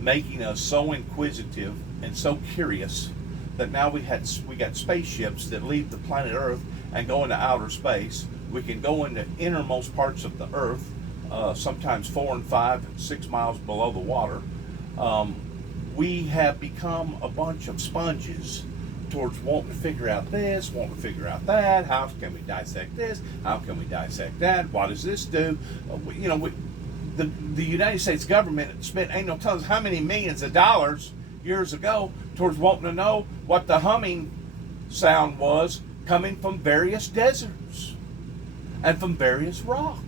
making us so inquisitive and so curious that now we got spaceships that leave the planet Earth and go into outer space. We can go into innermost parts of the Earth, sometimes 4 and 5 and 6 miles below the water. We have become a bunch of sponges towards wanting to figure out this, wanting to figure out that. How can we dissect this? How can we dissect that? What does this do? The United States government spent ain't no telling us how many millions of dollars years ago towards wanting to know what the humming sound was coming from various deserts and from various rocks.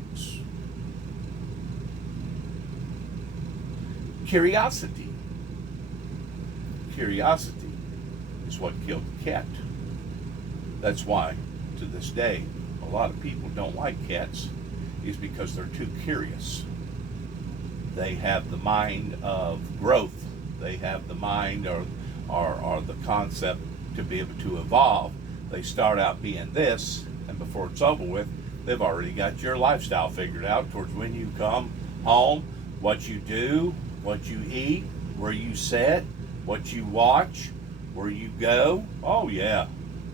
Curiosity is what killed the cat. That's why, to this day, a lot of people don't like cats, is because they're too curious. They have the mind of growth. They have the mind or the concept to be able to evolve. They start out being this, and before it's over with, they've already got your lifestyle figured out towards when you come home, what you do, what you eat, where you sit, what you watch, where you go. Oh yeah,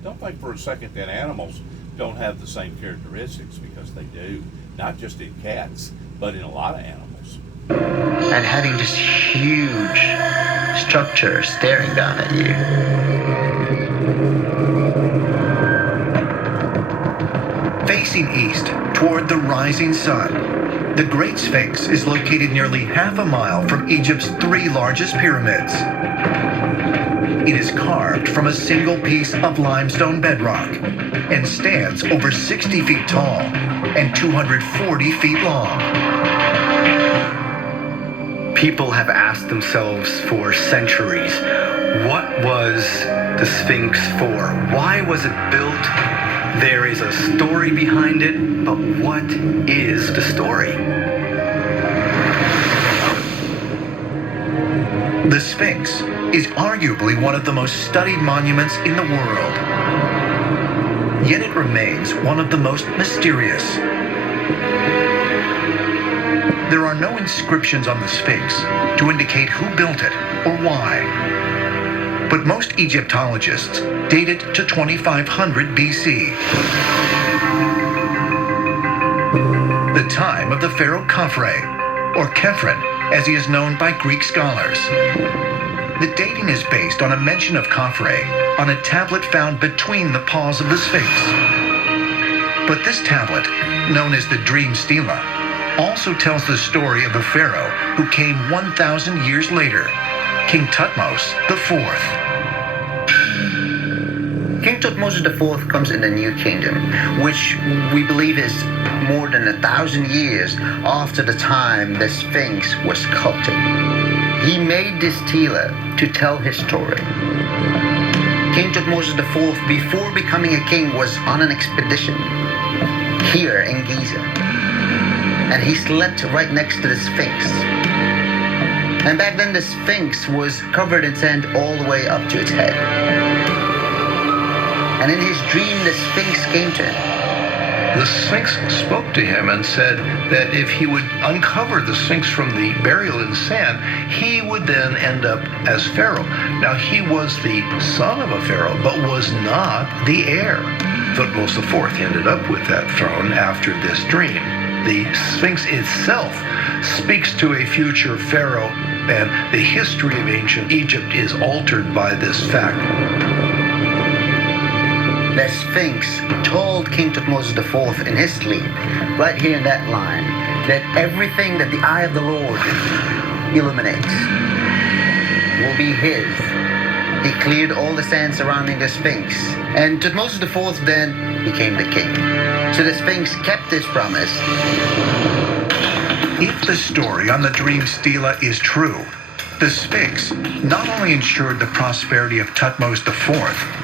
don't think for a second that animals don't have the same characteristics, because they do. Not just in cats, but in a lot of animals. And having this huge structure staring down at you. Facing east toward the rising sun, the Great Sphinx is located nearly half a mile from Egypt's 3 largest pyramids. It is carved from a single piece of limestone bedrock and stands over 60 feet tall and 240 feet long. People have asked themselves for centuries, what was the Sphinx for? Why was it built? There is a story behind it, but what is the story? The Sphinx is arguably one of the most studied monuments in the world. Yet it remains one of the most mysterious. There are no inscriptions on the Sphinx to indicate who built it or why. But most Egyptologists date it to 2500 BC. The time of the pharaoh Khafre, or Khephren, as he is known by Greek scholars. The dating is based on a mention of Khafre on a tablet found between the paws of the Sphinx. But this tablet, known as the Dream Stela, also tells the story of a pharaoh who came 1,000 years later, King Thutmose IV. King Thutmose IV comes in the New Kingdom, which we believe is more than 1,000 years after the time the Sphinx was sculpted. He made this stela to tell his story. King Thutmose IV, before becoming a king, was on an expedition here in Giza. And he slept right next to the Sphinx. And back then the Sphinx was covered in sand all the way up to its head. And in his dream, the Sphinx came to him. The Sphinx spoke to him and said that if he would uncover the Sphinx from the burial in sand, he would then end up as Pharaoh. Now, he was the son of a Pharaoh, but was not the heir. Thutmose IV ended up with that throne after this dream. The Sphinx itself speaks to a future Pharaoh, and the history of ancient Egypt is altered by this fact. The Sphinx told King Thutmose IV in his sleep, right here in that line, that everything that the eye of the Lord illuminates will be his. He cleared all the sand surrounding the Sphinx, and Thutmose IV then became the king. So the Sphinx kept his promise. If the story on the Dream Stela is true, the Sphinx not only ensured the prosperity of Thutmose IV,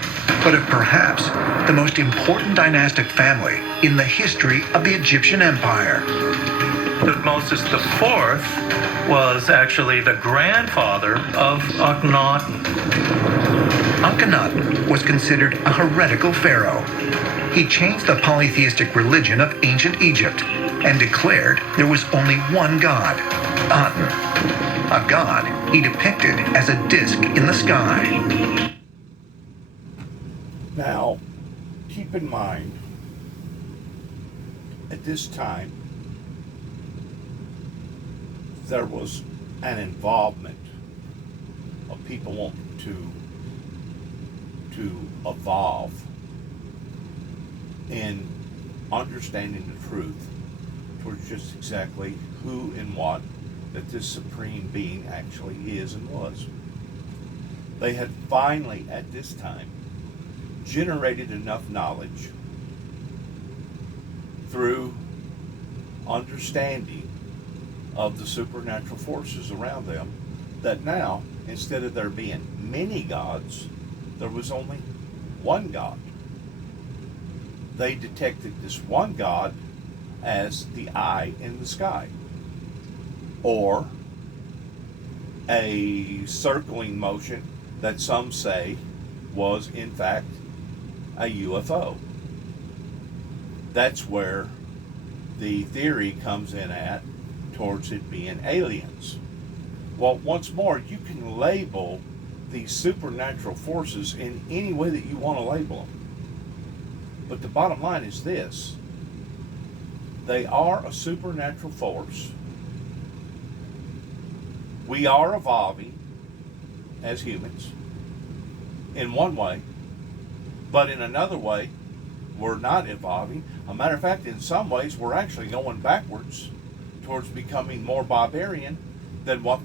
but of perhaps the most important dynastic family in the history of the Egyptian Empire. Thutmose IV was actually the grandfather of Akhenaten. Akhenaten was considered a heretical pharaoh. he changed the polytheistic religion of ancient Egypt and declared there was only one god, Aten, a god he depicted as a disk in the sky. Now, keep in mind, at this time, there was an involvement of people wanting to evolve in understanding the truth towards just exactly who and what that this supreme being actually is and was. They had finally, at this time, generated enough knowledge through understanding of the supernatural forces around them that now, instead of there being many gods, there was only one God. They detected this one God as the eye in the sky, or a circling motion that some say was in fact a UFO. That's where the theory comes in at towards it being aliens. Well, once more, you can label these supernatural forces in any way that you want to label them. But the bottom line is this: they are a supernatural force. We are evolving as humans in one way, but in another way, we're not evolving. A matter of fact, in some ways, we're actually going backwards towards becoming more barbarian than what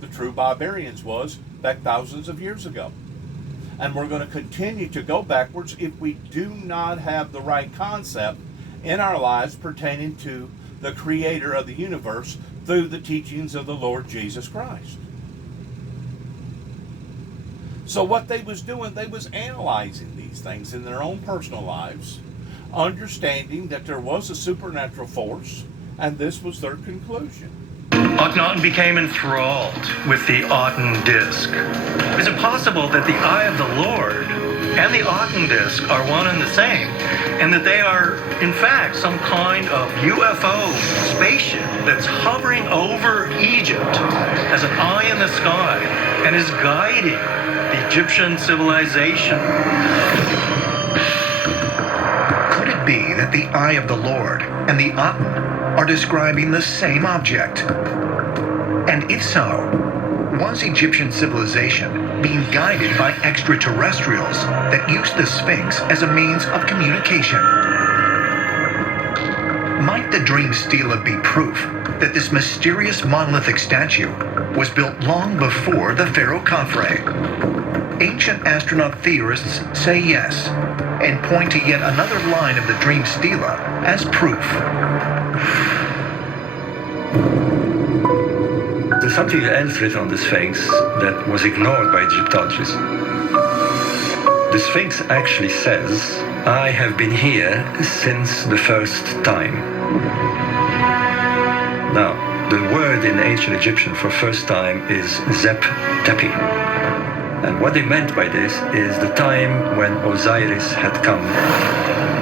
the true barbarians was back thousands of years ago. And we're going to continue to go backwards if we do not have the right concept in our lives pertaining to the creator of the universe through the teachings of the Lord Jesus Christ. So what they was doing, they was analyzing these things in their own personal lives, understanding that there was a supernatural force, and this was their conclusion. Akhenaten became enthralled with the Aten disk. Is it possible that the eye of the Lord and the Aten disk are one and the same, and that they are, in fact, some kind of UFO spaceship that's hovering over Egypt as an eye in the sky and is guiding the Egyptian civilization? Could it be that the eye of the Lord and the Aten are describing the same object? And if so, was Egyptian civilization being guided by extraterrestrials that used the Sphinx as a means of communication? Might the dream stela be proof that this mysterious monolithic statue was built long before the Pharaoh Khafre? Ancient astronaut theorists say yes, and point to yet another line of the dream stela as proof. There's something else written on the Sphinx that was ignored by Egyptologists. The Sphinx actually says, "I have been here since the first time." Now, the word in ancient Egyptian for first time is Zep Tepi. And what they meant by this is the time when Osiris had come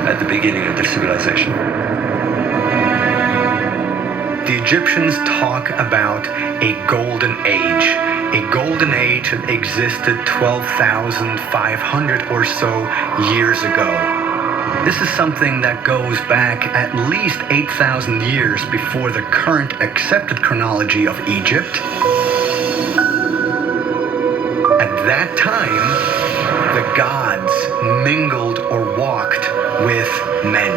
at the beginning of their civilization. The Egyptians talk about a golden age that existed 12,500 or so years ago. This is something that goes back at least 8,000 years before the current accepted chronology of Egypt. At that time, the gods mingled or walked with men.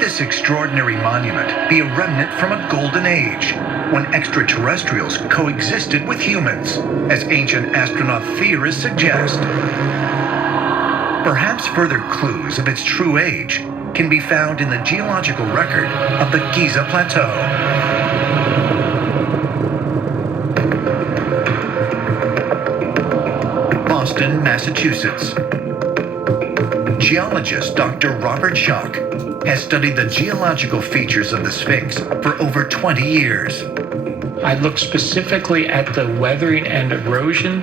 This extraordinary monument be a remnant from a golden age when extraterrestrials coexisted with humans, as ancient astronaut theorists suggest. Perhaps further clues of its true age can be found in the geological record of the Giza Plateau. Boston, Massachusetts. Geologist Dr. Robert Schock has studied the geological features of the Sphinx for over 20 years. I looked specifically at the weathering and erosion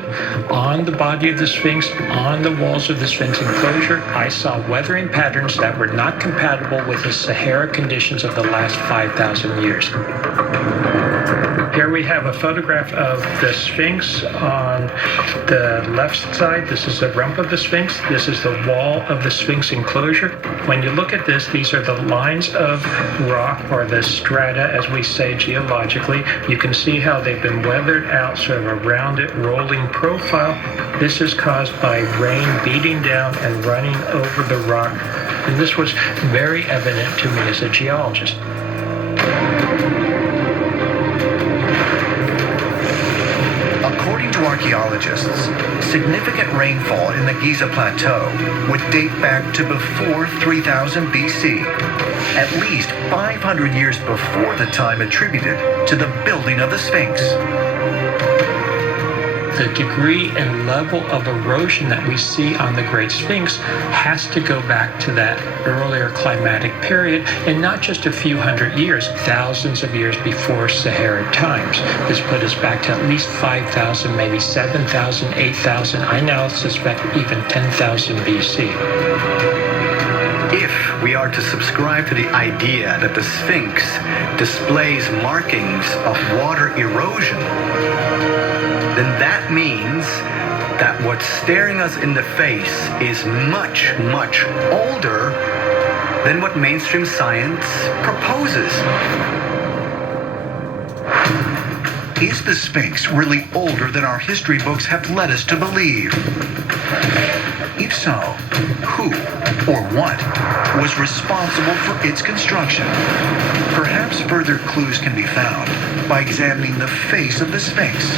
on the body of the Sphinx, on the walls of the Sphinx enclosure. I saw weathering patterns that were not compatible with the Sahara conditions of the last 5,000 years. Here we have a photograph of the Sphinx on the left side. This is the rump of the Sphinx. This is the wall of the Sphinx enclosure. When you look at this, these are the lines of rock, or the strata, as we say geologically. You can see how they've been weathered out, sort of a rounded, rolling profile. This is caused by rain beating down and running over the rock. And this was very evident to me as a geologist. According to archaeologists, significant rainfall in the Giza Plateau would date back to before 3000 BC, at least 500 years before the time attributed to the building of the Sphinx. The degree and level of erosion that we see on the Great Sphinx has to go back to that earlier climatic period, and not just a few hundred years, thousands of years before Saharan times. This put us back to at least 5,000, maybe 7,000, 8,000. I now suspect even 10,000 BC. If we are to subscribe to the idea that the Sphinx displays markings of water erosion, then that means that what's staring us in the face is much, much older than what mainstream science proposes. Is the Sphinx really older than our history books have led us to believe? If so, who or what was responsible for its construction? Perhaps further clues can be found by examining the face of the Sphinx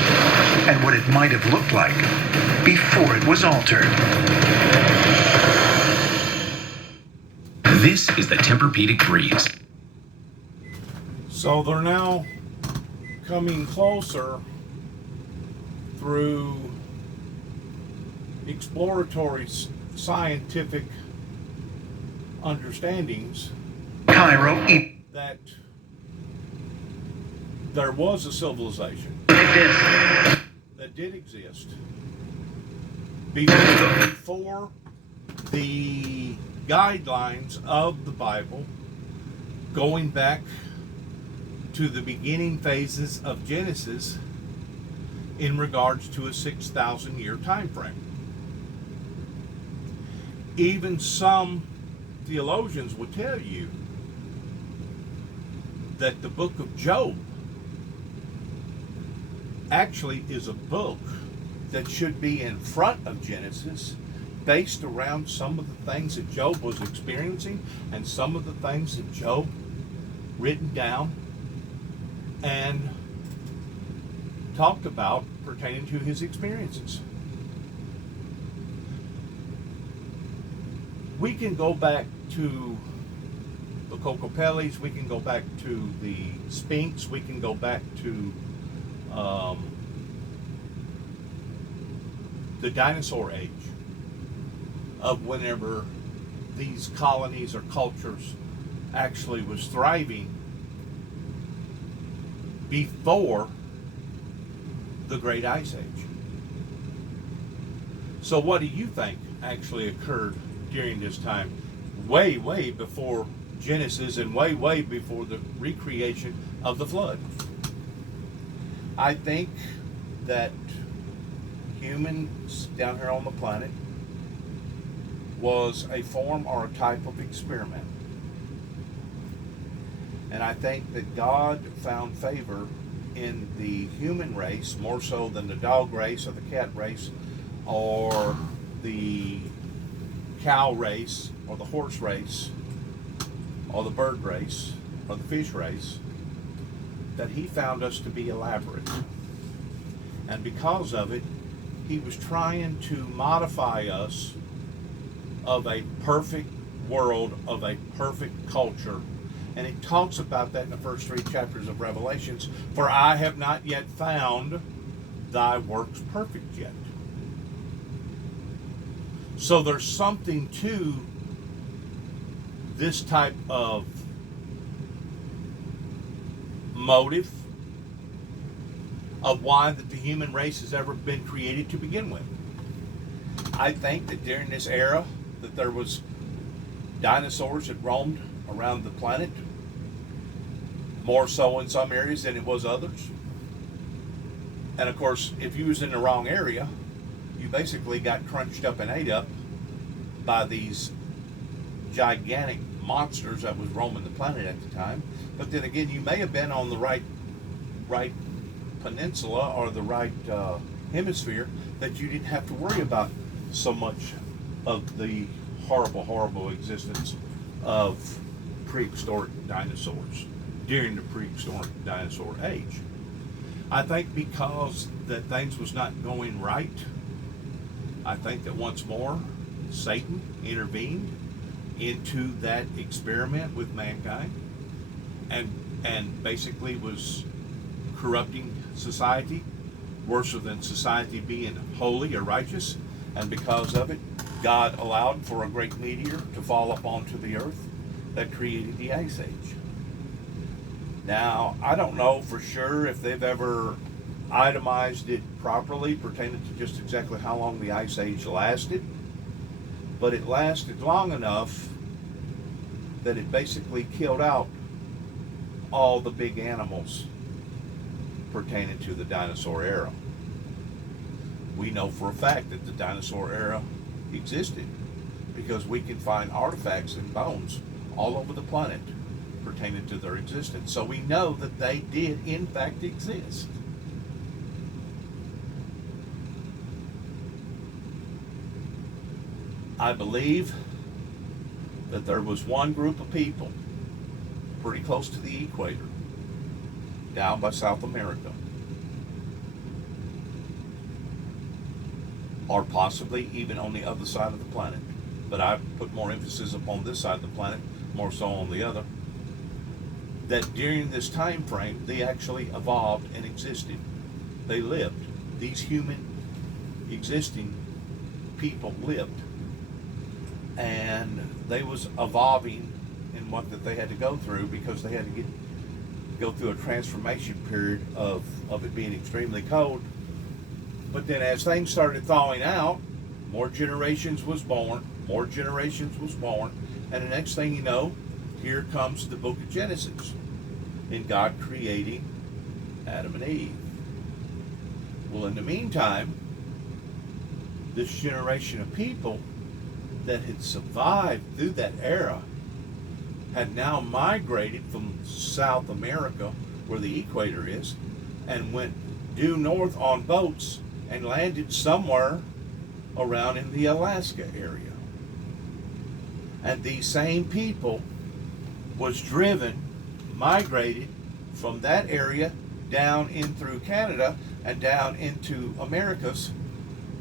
and what it might have looked like before it was altered. This is the Tempur-Pedic Breeze. So they're now coming closer through exploratory scientific understandings Cairo, that there was a civilization that did exist before the guidelines of the Bible, going back to the beginning phases of Genesis in regards to a 6,000 year time frame. Even some theologians will tell you that the book of Job actually is a book that should be in front of Genesis, based around some of the things that Job was experiencing and some of the things that Job written down and talked about pertaining to his experiences. We can go back to the Cocopelis, we can go back to the Sphinx, we can go back to the dinosaur age of whenever these colonies or cultures actually was thriving before the Great Ice Age. So what do you think actually occurred during this time? Way, way before Genesis and way, way before the recreation of the flood. I think that humans down here on the planet was a form or a type of experiment. And I think that God found favor in the human race more so than the dog race or the cat race or the cow race or the horse race or the bird race or the fish race, that he found us to be elaborate. And because of it, he was trying to modify us of a perfect world, of a perfect culture. And it talks about that in the first 3 chapters of Revelations. For I have not yet found thy works perfect yet. So there's something to this type of motive of why that the human race has ever been created to begin with. I think that during this era that there was dinosaurs that roamed around the planet, more so in some areas than it was others. And of course, if you was in the wrong area, you basically got crunched up and ate up by these gigantic monsters that was roaming the planet at the time. But then again, you may have been on the right peninsula or the right hemisphere that you didn't have to worry about so much of the horrible existence of prehistoric dinosaurs during the prehistoric dinosaur age. I think because that things was not going right, I think that once more Satan intervened into that experiment with mankind and basically was corrupting society worse than society being holy or righteous. And because of it, God allowed for a great meteor to fall up onto the earth that created the Ice Age. Now, I don't know for sure if they've ever itemized it properly pertaining to just exactly how long the Ice Age lasted, but it lasted long enough that it basically killed out all the big animals pertaining to the dinosaur era. We know for a fact that the dinosaur era existed because we can find artifacts and bones all over the planet pertaining to their existence. So we know that they did in fact exist. I believe that there was one group of people pretty close to the equator down by South America, or possibly even on the other side of the planet, but I put more emphasis upon this side of the planet, more so on the other, that during this time frame they actually evolved and existed. They lived. These human existing people lived, and they was evolving in what that they had to go through because they had to go through a transformation period of it being extremely cold. But then as things started thawing out, more generations was born, and the next thing you know, here comes the book of Genesis, and God creating Adam and Eve. Well, in the meantime, this generation of people that had survived through that era had now migrated from South America, where the equator is, and went due north on boats and landed somewhere around in the Alaska area. And these same people was migrated from that area down in through Canada and down into Americas,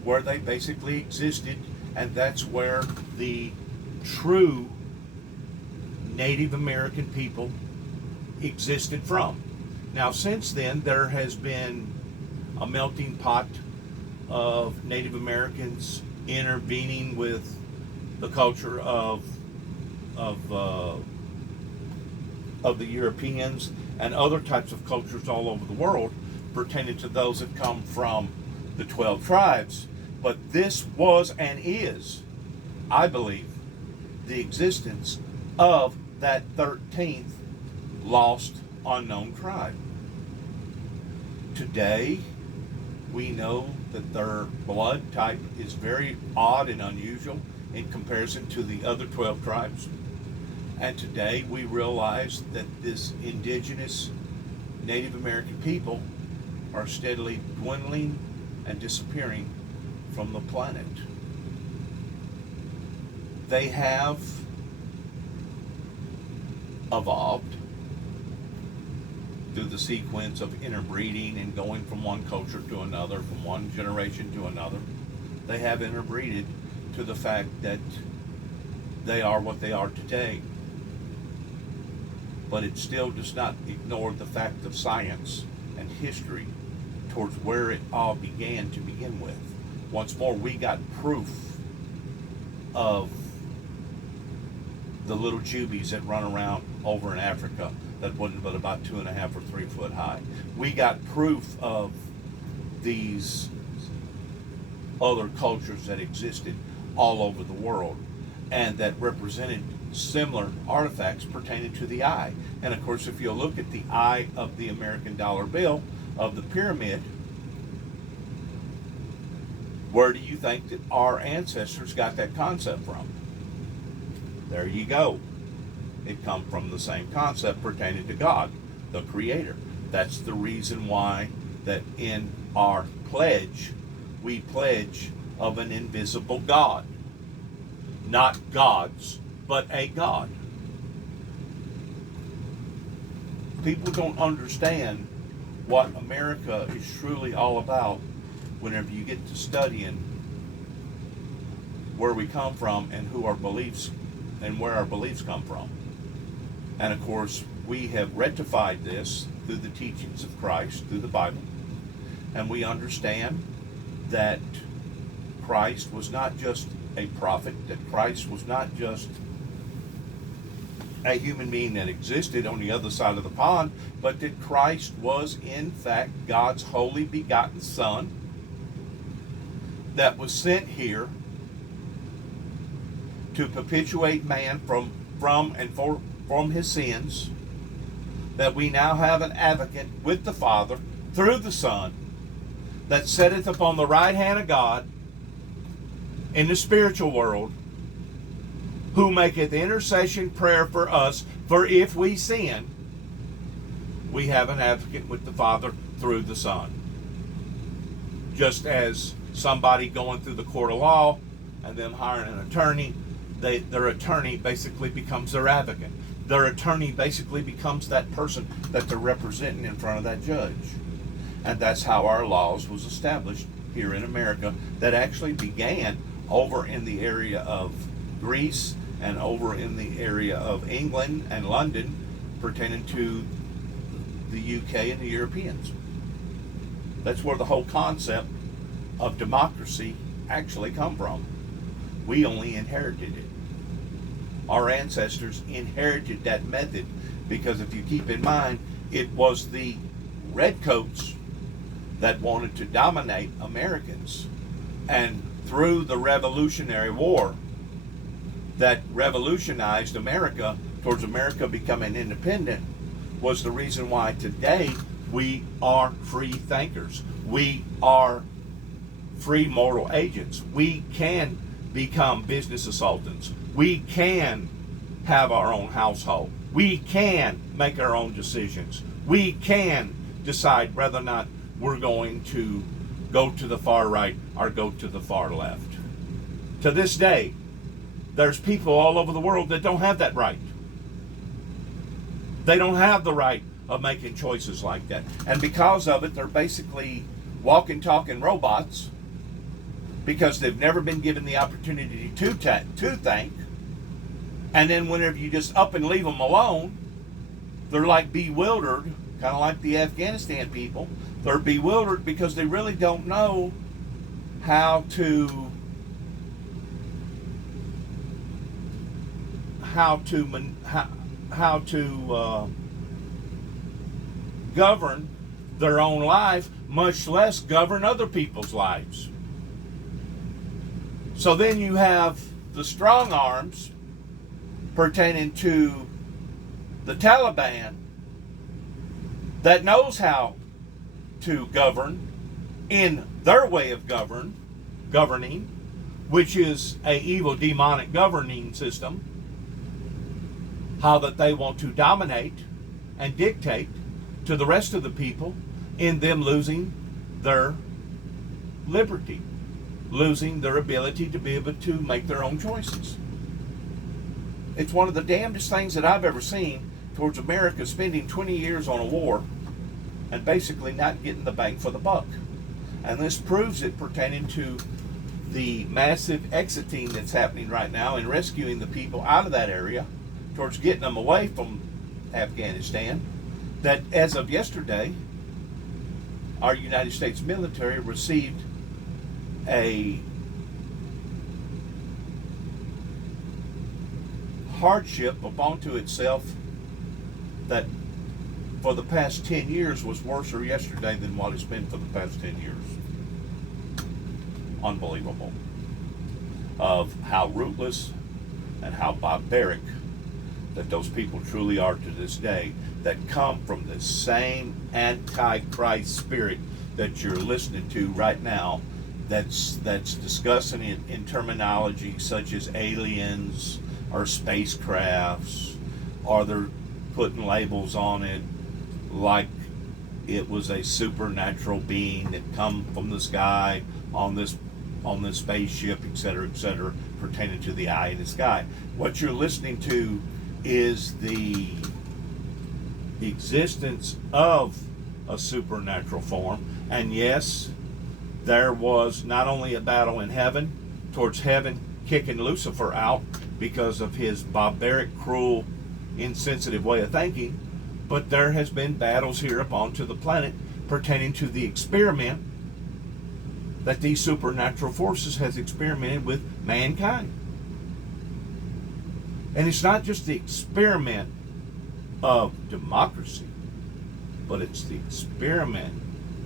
where they basically existed, and that's where the true Native American people existed from. Now, since then, there has been a melting pot of Native Americans intervening with the culture of the Europeans and other types of cultures all over the world pertaining to those that come from the 12 tribes. But this was and is, I believe, the existence of that 13th lost unknown tribe. Today, we know that their blood type is very odd and unusual in comparison to the other 12 tribes. And today we realize that this indigenous Native American people are steadily dwindling and disappearing from the planet. They have evolved through the sequence of interbreeding and going from one culture to another, from one generation to another. They have interbreeded to the fact that they are what they are today. But it still does not ignore the fact of science and history towards where it all began to begin with. Once more, we got proof of the little jubies that run around over in Africa that wasn't but about 2.5 or 3 foot high. We got proof of these other cultures that existed all over the world and that represented similar artifacts pertaining to the eye. And of course, if you look at the eye of the American dollar bill, of the pyramid, where do you think that our ancestors got that concept from? There you go. It come from the same concept pertaining to God, the Creator. That's the reason why that in our pledge, we pledge of an invisible God. Not gods, but a God. People don't understand what America is truly all about whenever you get to studying where we come from and who our beliefs and where our beliefs come from. And of course, we have rectified this through the teachings of Christ, through the Bible. And we understand that Christ was not just a prophet, that Christ was not just a human being that existed on the other side of the pond, but that Christ was in fact God's holy begotten Son that was sent here to perpetuate man from his sins, that we now have an advocate with the Father through the Son, that sitteth upon the right hand of God in the spiritual world, who maketh intercession prayer for us, for if we sin, we have an advocate with the Father through the Son. Just as somebody going through the court of law and them hiring an attorney, their attorney basically becomes their advocate. Their attorney basically becomes that person that they're representing in front of that judge. And that's how our laws was established here in America, that actually began over in the area of Greece and over in the area of England and London, pertaining to the UK and the Europeans. That's where the whole concept of democracy actually come from. We only inherited it. Our ancestors inherited that method because if you keep in mind, it was the redcoats that wanted to dominate Americans. And through the Revolutionary War that revolutionized America towards America becoming independent was the reason why today we are free thinkers. We are free moral agents. We can become business consultants. We can have our own household. We can make our own decisions. We can decide whether or not we're going to go to the far right or go to the far left. To this day, there's people all over the world that don't have that right. They don't have the right of making choices like that. And because of it, they're basically walking, talking robots because they've never been given the opportunity to think. And then whenever you just up and leave them alone, they're like bewildered, kind of like the Afghanistan people. They're bewildered because they really don't know how to govern their own life, much less govern other people's lives. So then you have the strong arms pertaining to the Taliban that knows how to govern in their way of governing, which is a evil demonic governing system, how that they want to dominate and dictate to the rest of the people, in them losing their liberty, losing their ability to be able to make their own choices. It's one of the damnedest things that I've ever seen towards America spending 20 years on a war and basically not getting the bang for the buck. And this proves it pertaining to the massive exiting that's happening right now and rescuing the people out of that area towards getting them away from Afghanistan, that as of yesterday, our United States military received a hardship upon to itself that for the past 10 years was worse yesterday than what it's been for the past 10 years. Unbelievable. Of how rootless and how barbaric that those people truly are to this day, that come from the same antichrist spirit that you're listening to right now, that's discussing it in terminology such as aliens or spacecrafts, or they're putting labels on it like it was a supernatural being that come from the sky on this spaceship, etc., pertaining to the eye in the sky. What you're listening to is the existence of a supernatural form. And yes, there was not only a battle in heaven, towards heaven kicking Lucifer out because of his barbaric, cruel, insensitive way of thinking, but there has been battles here upon to the planet pertaining to the experiment that these supernatural forces has experimented with mankind. And it's not just the experiment of democracy, but it's the experiment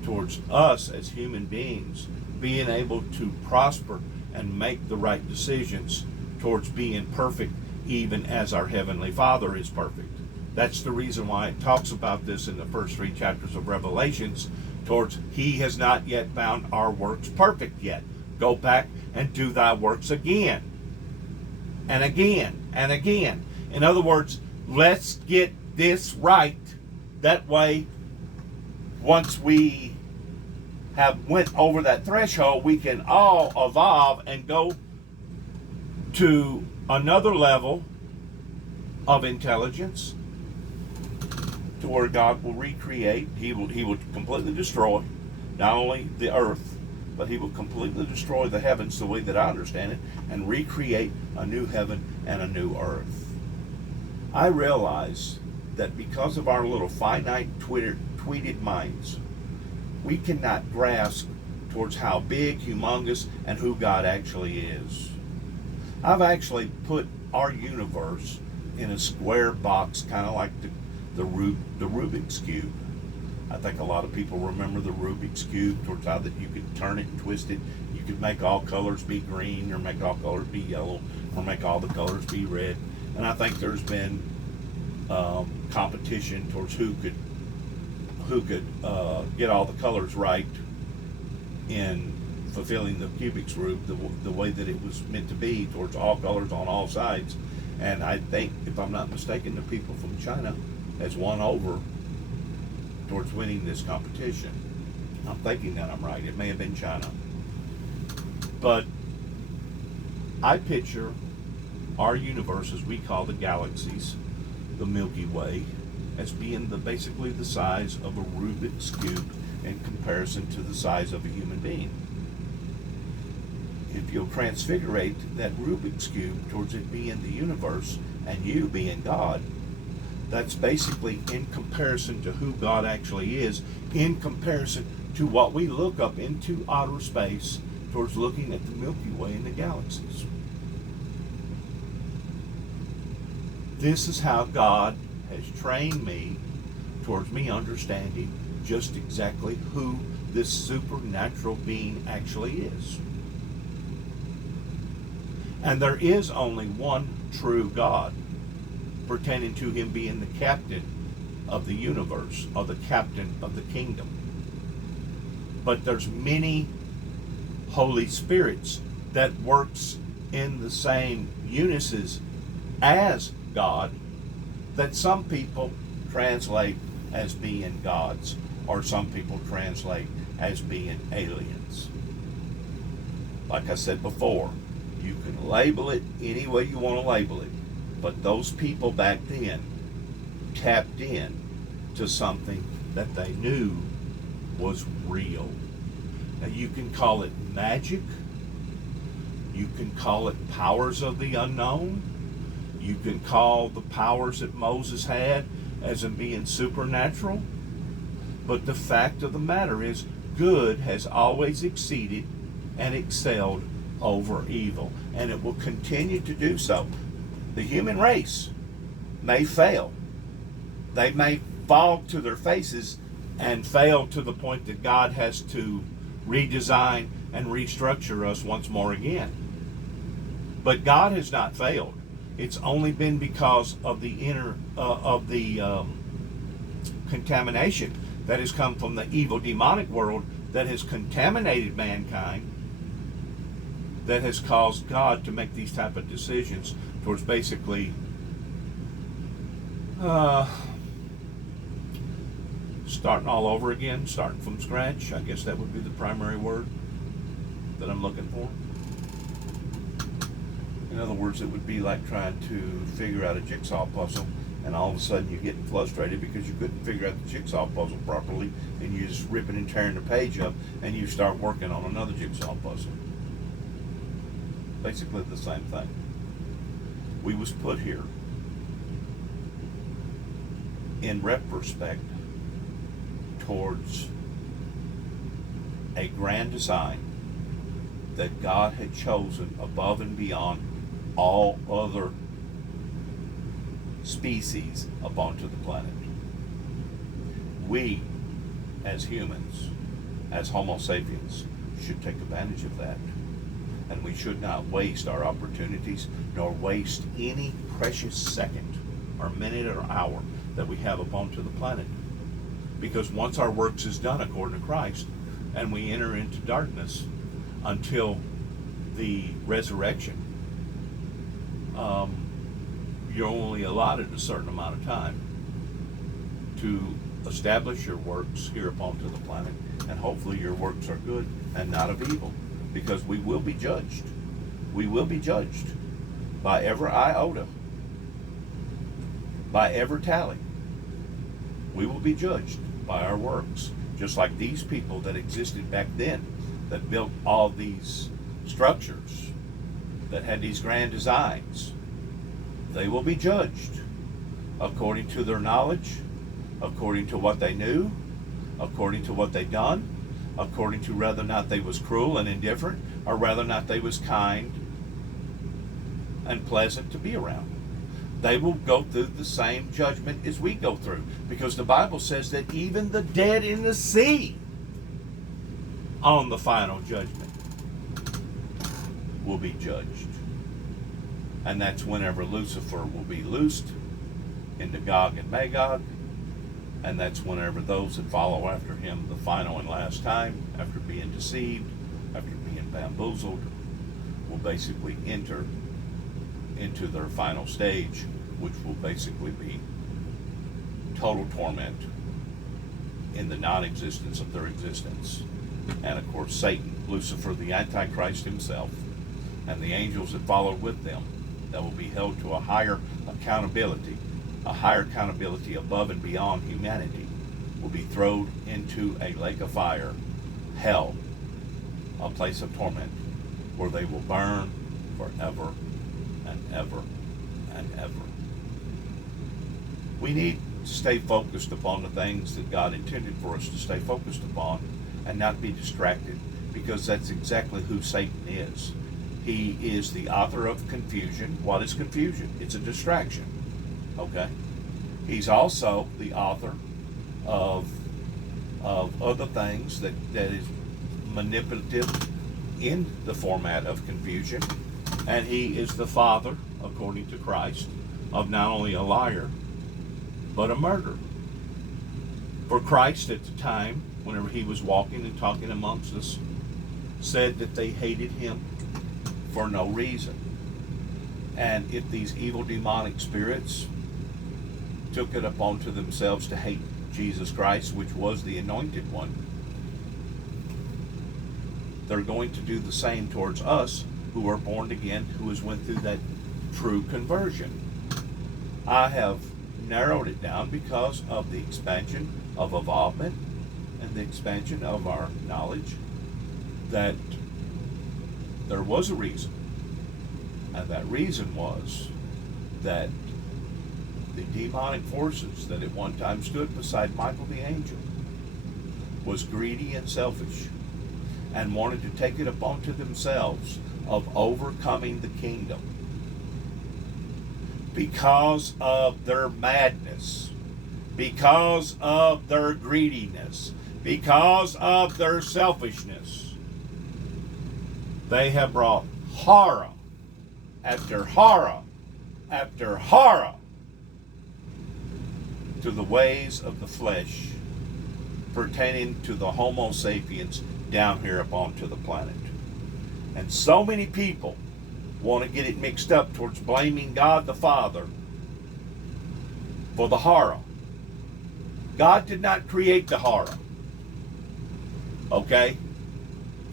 towards us as human beings being able to prosper and make the right decisions towards being perfect, even as our Heavenly Father is perfect. That's the reason why it talks about this in the first 3 chapters of Revelations, towards He has not yet found our works perfect yet. Go back and do thy works again and again and again. In other words, let's get this right. That way, once we have went over that threshold, we can all evolve and go to another level of intelligence, to where God will recreate. He will completely destroy not only the earth, but He will completely destroy the heavens the way that I understand it, and recreate a new heaven and a new earth. I realize that because of our little finite tweeted minds, we cannot grasp towards how big, humongous, and who God actually is. I've actually put our universe in a square box, kind of like the Rubik's Cube. I think a lot of people remember the Rubik's Cube, towards how that you could turn it and twist it. You could make all colors be green, or make all colors be yellow, or make all the colors be red. And I think there's been competition towards who could get all the colors right in fulfilling the Rubik's the way that it was meant to be, towards all colors on all sides. And I think, if I'm not mistaken, the people from China has won over towards winning this competition. I'm thinking that I'm right. It may have been China. But I picture our universe, as we call the galaxies, the Milky Way, as being basically the size of a Rubik's Cube in comparison to the size of a human being. If you'll transfigurate that Rubik's Cube towards it being the universe and you being God, that's basically in comparison to who God actually is, in comparison to what we look up into outer space towards looking at the Milky Way and the galaxies. This is how God has trained me towards me understanding just exactly who this supernatural being actually is. And there is only one true God, pertaining to Him being the captain of the universe, or the captain of the kingdom. But there's many Holy Spirits that works in the same unisys as God, that some people translate as being gods, or some people translate as being aliens. Like I said before, you can label it any way you want to label it, but those people back then tapped in to something that they knew was real. Now, you can call it magic, you can call it powers of the unknown, you can call the powers that Moses had as in being supernatural, but the fact of the matter is, good has always exceeded and excelled over evil, and it will continue to do so. The human race may fail. They may fall to their faces and fail to the point that God has to redesign and restructure us once more again. But God has not failed. It's only been because of the contamination that has come from the evil demonic world that has contaminated mankind, that has caused God to make these type of decisions towards basically starting all over again, starting from scratch. I guess that would be the primary word that I'm looking for. In other words, it would be like trying to figure out a jigsaw puzzle, and all of a sudden you're getting frustrated because you couldn't figure out the jigsaw puzzle properly, and you're just ripping and tearing the page up, and you start working on another jigsaw puzzle. Basically the same thing. We was put here in retrospect towards a grand design that God had chosen above and beyond all other species upon the planet. We, as humans, as Homo sapiens, should take advantage of that. And we should not waste our opportunities, nor waste any precious second or minute or hour that we have upon the planet. Because once our works is done according to Christ, and we enter into darkness until the resurrection, you're only allotted a certain amount of time to establish your works here upon the planet, and hopefully your works are good and not of evil, because we will be judged. We will be judged by every iota, by every tally. We will be judged by our works, just like these people that existed back then, that built all these structures, that had these grand designs. They will be judged according to their knowledge, according to what they knew, according to what they done, according to whether or not they was cruel and indifferent, or whether or not they was kind and pleasant to be around. They will go through the same judgment as we go through, because the Bible says that even the dead in the sea on the final judgment will be judged. And that's whenever Lucifer will be loosed into Gog and Magog, and that's whenever those that follow after him the final and last time, after being deceived, after being bamboozled, will basically enter into their final stage, which will basically be total torment in the non-existence of their existence. And of course Satan, Lucifer, the Antichrist himself, and the angels that followed with them, that will be held to a higher accountability above and beyond humanity, will be thrown into a lake of fire, hell, a place of torment, where they will burn forever and ever and ever. We need to stay focused upon the things that God intended for us to stay focused upon, and not be distracted, because that's exactly who Satan is. He is the author of confusion. What is confusion? It's a distraction. Okay? He's also the author of other things that is manipulative in the format of confusion. And he is the father, according to Christ, of not only a liar, but a murderer. For Christ at the time, whenever he was walking and talking amongst us, said that they hated him for no reason. And if these evil demonic spirits took it upon to themselves to hate Jesus Christ, which was the anointed one, they're going to do the same towards us who are born again, who has went through that true conversion. I have narrowed it down because of the expansion of involvement and the expansion of our knowledge, that there was a reason. And that reason was that the demonic forces that at one time stood beside Michael the angel was greedy and selfish, and wanted to take it upon to themselves of overcoming the kingdom. Because of their madness, because of their greediness, because of their selfishness, they have brought horror after horror after horror to the ways of the flesh pertaining to the Homo sapiens down here up onto the planet. And so many people want to get it mixed up towards blaming God the Father for the horror. God did not create the horror. Okay?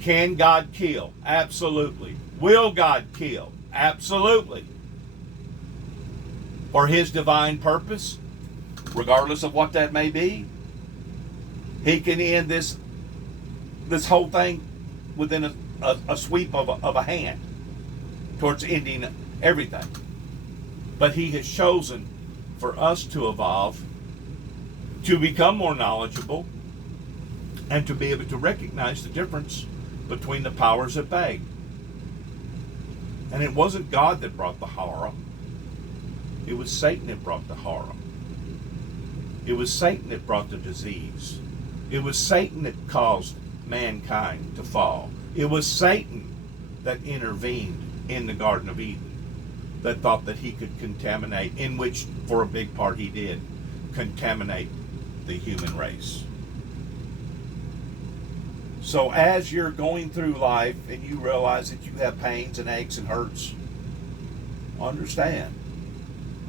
Can God kill? Absolutely. Will God kill? Absolutely. For his divine purpose, regardless of what that may be, he can end this whole thing within a sweep of a hand towards ending everything. But he has chosen for us to evolve, to become more knowledgeable, and to be able to recognize the difference between the powers at bay. And it wasn't God that brought the horror. It was Satan that brought the horror. It was Satan that brought the disease. It was Satan that caused mankind to fall. It was Satan that intervened in the Garden of Eden, that thought that he could contaminate, in which for a big part he did, contaminate the human race. So as you're going through life and you realize that you have pains and aches and hurts, understand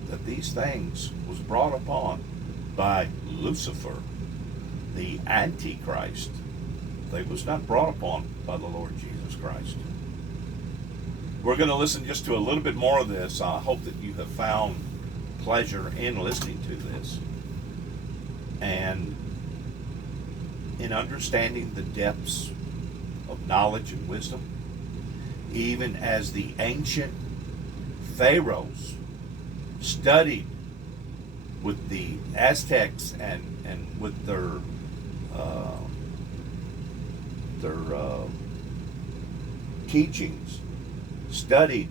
that these things was brought upon by Lucifer, the Antichrist. They was not brought upon by the Lord Jesus Christ. We're going to listen just to a little bit more of this. I hope that you have found pleasure in listening to this and in understanding the depths of knowledge and wisdom, even as the ancient pharaohs studied with the Aztecs and with their teachings, studied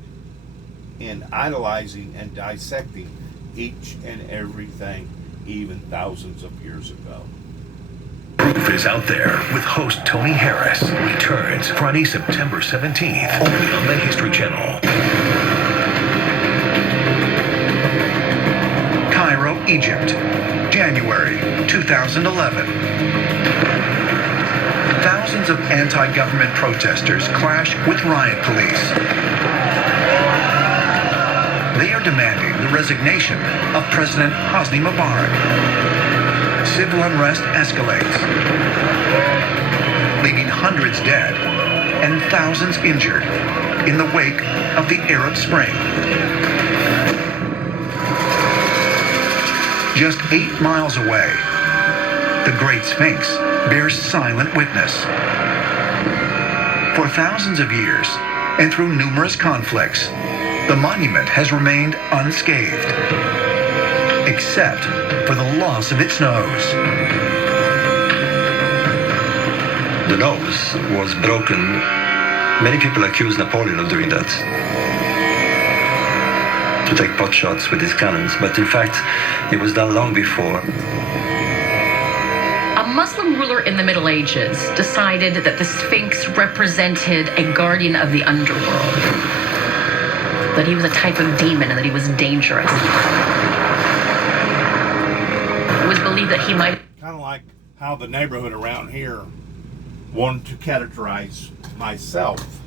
in idolizing and dissecting each and everything, even thousands of years ago. Proof is out there with host Tony Harris. Returns Friday, September 17th, only on the History Channel. Cairo, Egypt, January 2011. Thousands of anti-government protesters clash with riot police. They are demanding the resignation of President Hosni Mubarak. Civil unrest escalates, leaving hundreds dead and thousands injured in the wake of the Arab Spring. Just 8 miles away, the Great Sphinx bears silent witness. For thousands of years, and through numerous conflicts, the monument has remained unscathed, except for the loss of its nose. The nose was broken. Many people accuse Napoleon of doing that, to take pot shots with his cannons, but in fact, it was done long before. A Muslim ruler in the Middle Ages decided that the Sphinx represented a guardian of the underworld, that he was a type of demon and that he was dangerous. It was believed that he might... Kind of like how the neighborhood around here wanted to categorize myself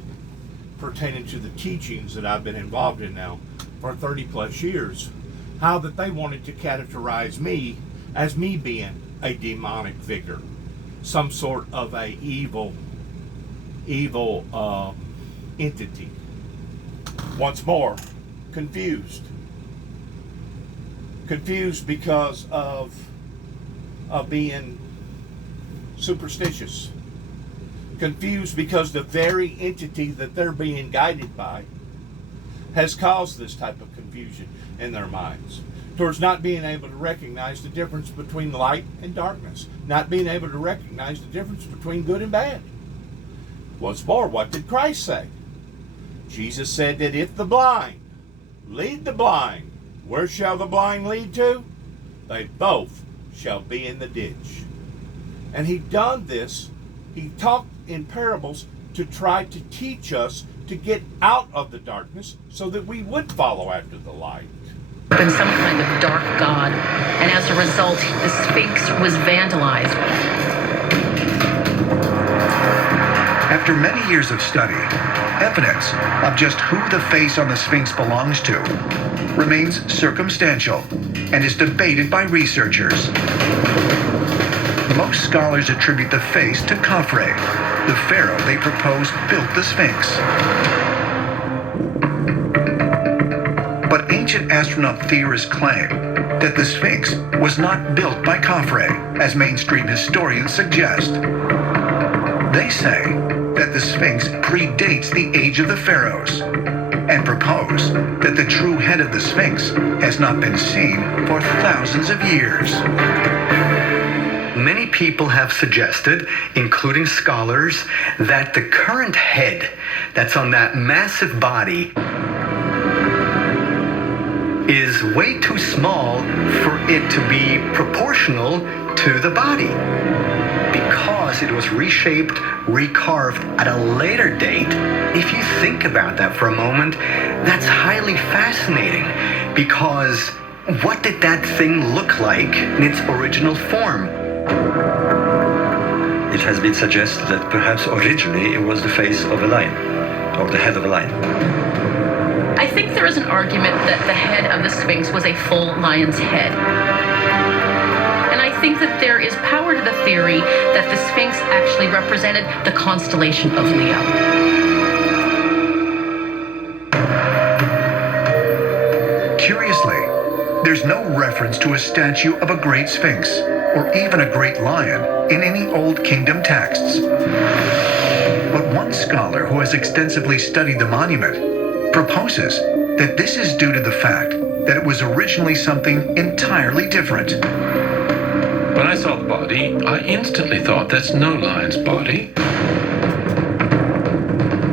pertaining to the teachings that I've been involved in now for 30 plus years. How that they wanted to categorize me as me being a demonic figure, some sort of a evil entity. Once more, confused because of being superstitious, confused because the very entity that they're being guided by has caused this type of confusion in their minds, towards not being able to recognize the difference between light and darkness, not being able to recognize the difference between good and bad. Once more, what did Christ say? Jesus said that if the blind lead the blind, where shall the blind lead to? They both shall be in the ditch. And he done this, he talked in parables to try to teach us to get out of the darkness so that we would follow after the light. Been some kind of dark god, and as a result, the Sphinx was vandalized. After many years of study, evidence of just who the face on the Sphinx belongs to remains circumstantial and is debated by researchers. Most scholars attribute the face to Khafre, the pharaoh they propose built the Sphinx. But ancient astronaut theorists claim that the Sphinx was not built by Khafre, as mainstream historians suggest. They say that the Sphinx predates the age of the pharaohs and propose that the true head of the Sphinx has not been seen for thousands of years. Many people have suggested, including scholars, that the current head that's on that massive body is way too small for it to be proportional to the body. Because it was reshaped, recarved at a later date. If you think about that for a moment, that's highly fascinating, because what did that thing look like in its original form? It has been suggested that perhaps originally it was the face of a lion, or the head of a lion. I think there is an argument that the head of the Sphinx was a full lion's head. And I think that there is power to the theory that the Sphinx actually represented the constellation of Leo. Curiously, there's no reference to a statue of a great Sphinx or even a great lion in any Old Kingdom texts. But one scholar who has extensively studied the monument proposes that this is due to the fact that it was originally something entirely different. When I saw the body, I instantly thought that's no lion's body.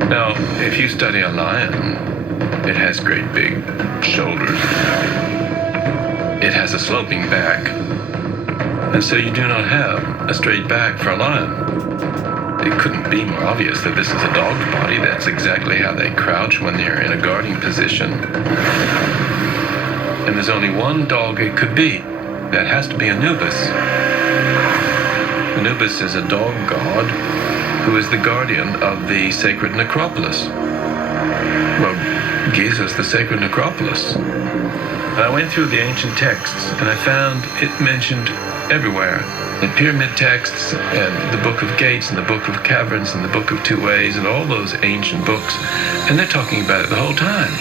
Now, if you study a lion, it has great big shoulders. It has a sloping back. And so you do not have a straight back for a lion. It couldn't be more obvious that this is a dog's body. That's exactly how they crouch when they're in a guarding position. And there's only one dog it could be. That has to be Anubis. Anubis is a dog god who is the guardian of the sacred necropolis. Well, Giza's the sacred necropolis. And I went through the ancient texts and I found it mentioned everywhere. In pyramid texts and the Book of Gates and the Book of Caverns and the Book of Two Ways and all those ancient books. And they're talking about it the whole time.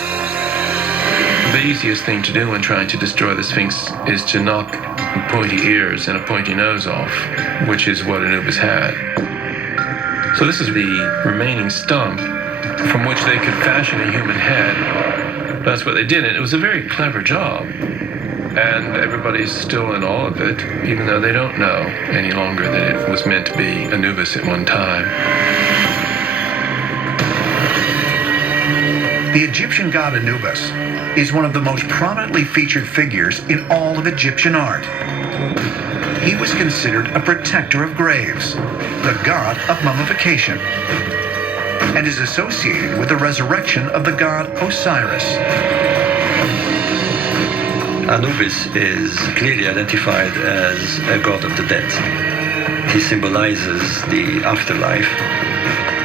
The easiest thing to do when trying to destroy the Sphinx is to knock pointy ears and a pointy nose off, which is what Anubis had. So this is the remaining stump from which they could fashion a human head. That's what they did, and it was a very clever job. And everybody's still in awe of it, even though they don't know any longer that it was meant to be Anubis at one time. The Egyptian god Anubis is one of the most prominently featured figures in all of Egyptian art. He was considered a protector of graves, the god of mummification, and is associated with the resurrection of the god Osiris. Anubis is clearly identified as a god of the dead. He symbolizes the afterlife,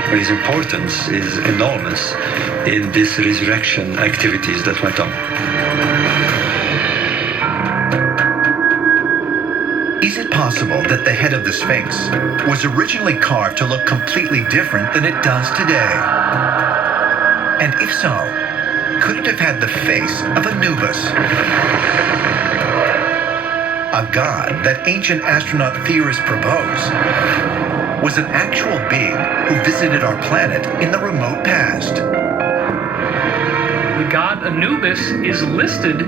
but his importance is enormous in these resurrection activities that went on. Is it possible that the head of the Sphinx was originally carved to look completely different than it does today? And if so, could it have had the face of Anubis? A god that ancient astronaut theorists propose was an actual being who visited our planet in the remote past. The god Anubis is listed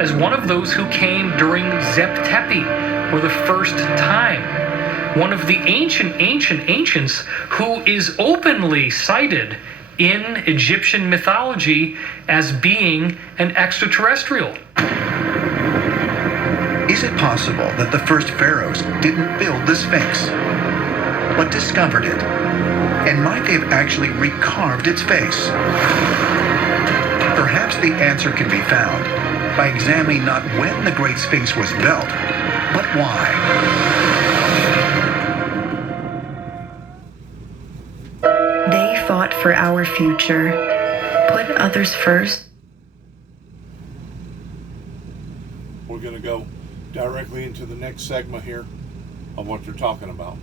as one of those who came during Zep Tepi, for the first time. One of the ancients who is openly cited in Egyptian mythology as being an extraterrestrial. Is Is it possible that the first pharaohs didn't build the Sphinx, but discovered it? And might they have actually recarved its face? Perhaps the answer can be found by examining not when the Great Sphinx was built, but why. They fought for our future, put others first. We're going to go directly into the next segment here of what you're talking about.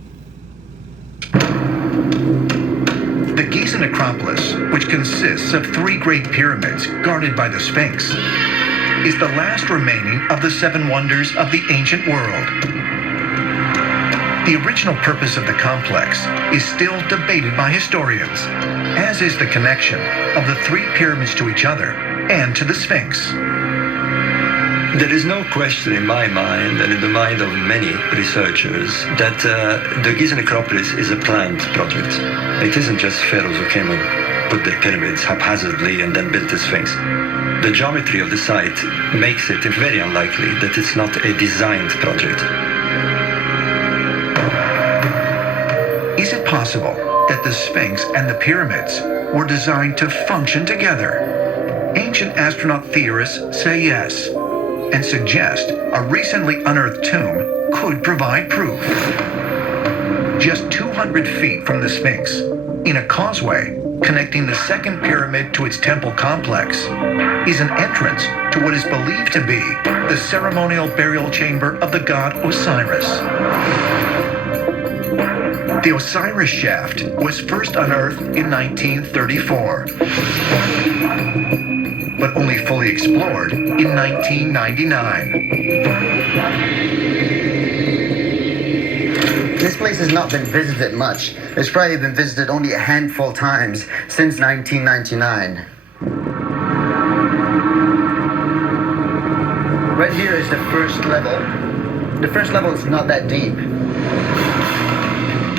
The Gizeh necropolis, which consists of 3 great pyramids guarded by the Sphinx, is the last remaining of the 7 wonders of the ancient world. The original purpose of the complex is still debated by historians, as is the connection of the 3 pyramids to each other and to the Sphinx. There is no question in my mind and in the mind of many researchers that the Gizeh necropolis is a planned project. It isn't just pharaohs who came and put their pyramids haphazardly and then built the Sphinx. The geometry of the site makes it very unlikely that it's not a designed project. Is it possible that the Sphinx and the pyramids were designed to function together? Ancient astronaut theorists say yes, and suggest a recently unearthed tomb could provide proof. Just 200 feet from the Sphinx, in a causeway connecting the second pyramid to its temple complex, is an entrance to what is believed to be the ceremonial burial chamber of the god Osiris. The Osiris shaft was first unearthed in 1934, but only fully explored in 1999. This place has not been visited much. It's probably been visited only a handful of times since 1999. Right here is the first level. The first level is not that deep.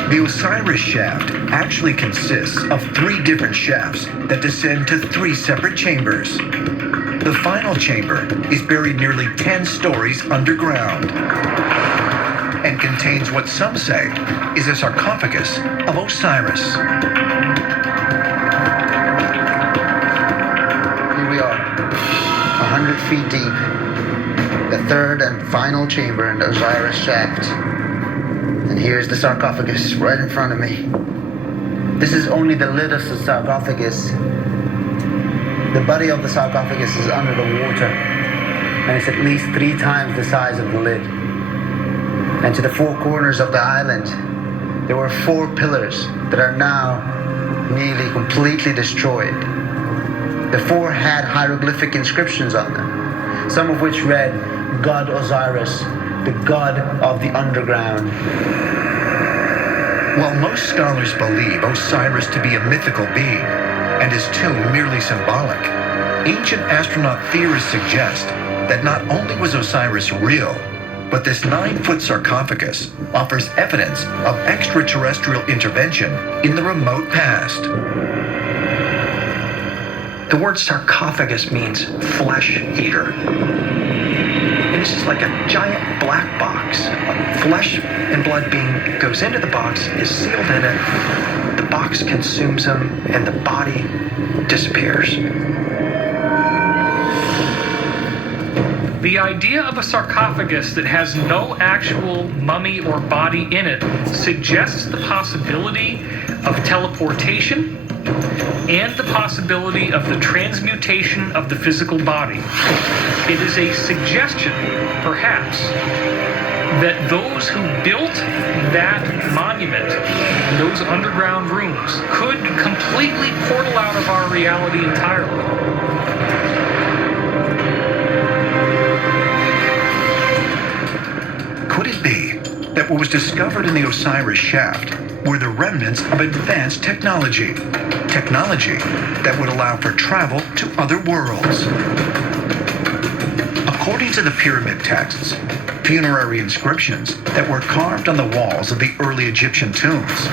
The Osiris shaft actually consists of 3 different shafts that descend to 3 separate chambers. The final chamber is buried nearly 10 stories underground and contains what some say is a sarcophagus of Osiris. Here we are, 100 feet deep, the third and final chamber in the Osiris shaft. And here's the sarcophagus right in front of me. This is only the lid of the sarcophagus. The body of the sarcophagus is under the water, and it's at least 3 times the size of the lid. And to the 4 corners of the island, there were 4 pillars that are now nearly completely destroyed. The 4 had hieroglyphic inscriptions on them, some of which read, God Osiris, the god of the underground. While most scholars believe Osiris to be a mythical being and his tomb merely symbolic, ancient astronaut theorists suggest that not only was Osiris real, but this 9-foot sarcophagus offers evidence of extraterrestrial intervention in the remote past. The word sarcophagus means flesh eater. And this is like a giant black box. Flesh and blood being goes into the box, is sealed in it. The box consumes them, and the body disappears. The idea of a sarcophagus that has no actual mummy or body in it suggests the possibility of teleportation and the possibility of the transmutation of the physical body. It is a suggestion, perhaps, that those who built that monument, those underground rooms, could completely portal out of our reality entirely. Could it be that what was discovered in the Osiris shaft were the remnants of advanced technology that would allow for travel to other worlds? According to the pyramid texts, funerary inscriptions that were carved on the walls of the early Egyptian tombs.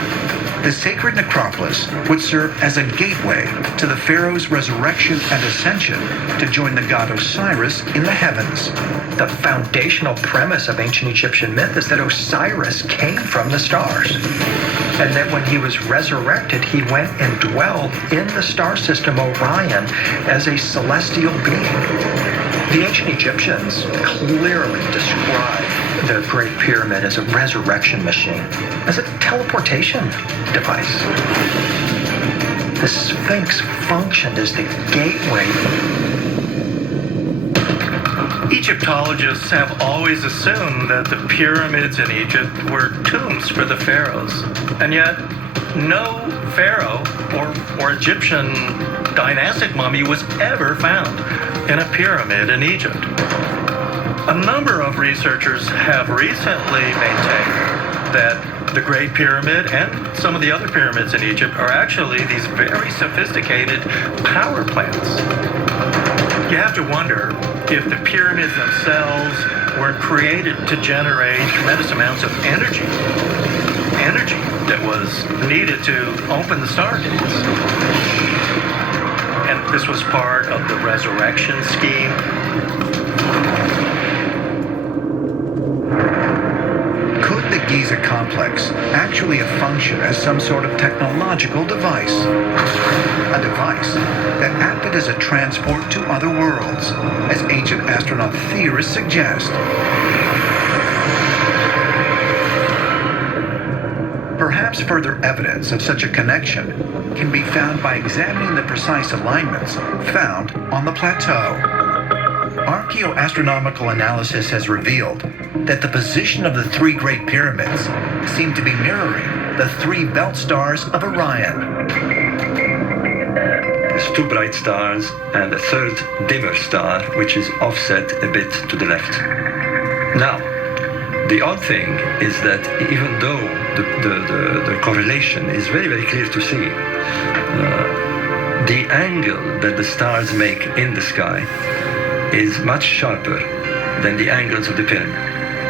The sacred necropolis would serve as a gateway to the pharaoh's resurrection and ascension to join the god Osiris in the heavens. The foundational premise of ancient Egyptian myth is that Osiris came from the stars, and that when he was resurrected, he went and dwelled in the star system Orion as a celestial being. The ancient Egyptians clearly described the Great Pyramid as a resurrection machine, as a teleportation device. The Sphinx functioned as the gateway. Egyptologists have always assumed that the pyramids in Egypt were tombs for the pharaohs, and yet no pharaoh or Egyptian dynastic mummy was ever found in a pyramid in Egypt. A number of researchers have recently maintained that the Great Pyramid and some of the other pyramids in Egypt are actually these very sophisticated power plants. You have to wonder if the pyramids themselves were created to generate tremendous amounts of energy that was needed to open the stargates. And this was part of the resurrection scheme. Could the Giza complex actually function as some sort of technological device? A device that acted as a transport to other worlds, as ancient astronaut theorists suggest. Perhaps further evidence of such a connection can be found by examining the precise alignments found on the plateau. Archaeoastronomical analysis has revealed that the position of the three Great Pyramids seem to be mirroring the three belt stars of Orion. There's two bright stars and a third dimmer star, which is offset a bit to the left. Now, the odd thing is that even though the correlation is very, very clear to see, the angle that the stars make in the sky is much sharper than the angles of the pyramid.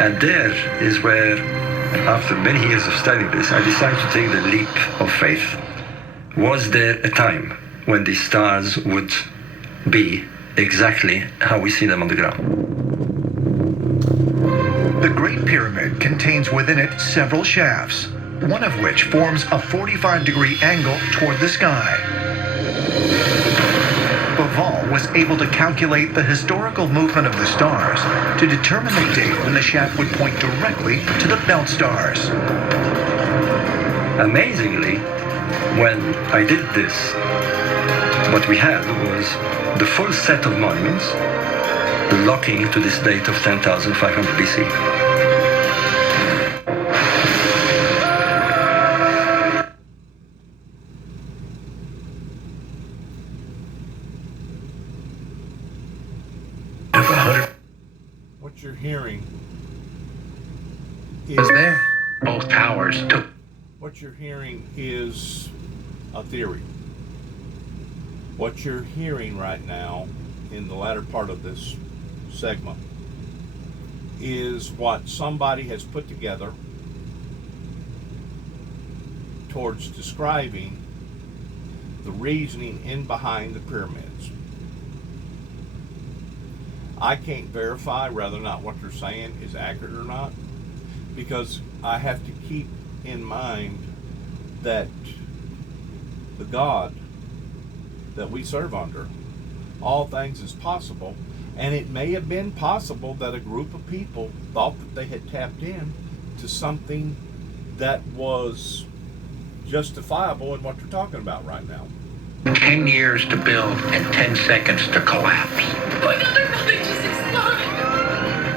And there is where, after many years of studying this, I decided to take the leap of faith. Was there a time when the stars would be exactly how we see them on the ground? The Great Pyramid contains within it several shafts, one of which forms a 45-degree angle toward the sky. Bauval was able to calculate the historical movement of the stars to determine the date when the shaft would point directly to the belt stars. Amazingly, when I did this, what we had was the full set of monuments locking to this date of 10,500 BC. What you're hearing Was there? Both towers took. What you're hearing is a theory. What you're hearing right now in the latter part of this segment is what somebody has put together towards describing the reasoning in behind the pyramids. I can't verify whether or not what they're saying is accurate or not, because I have to keep in mind that the God that we serve under, all things is possible, and it may have been possible that a group of people thought that they had tapped in to something that was justifiable in what they're talking about right now. 10 years to build and 10 seconds to collapse. My other brother just exploded.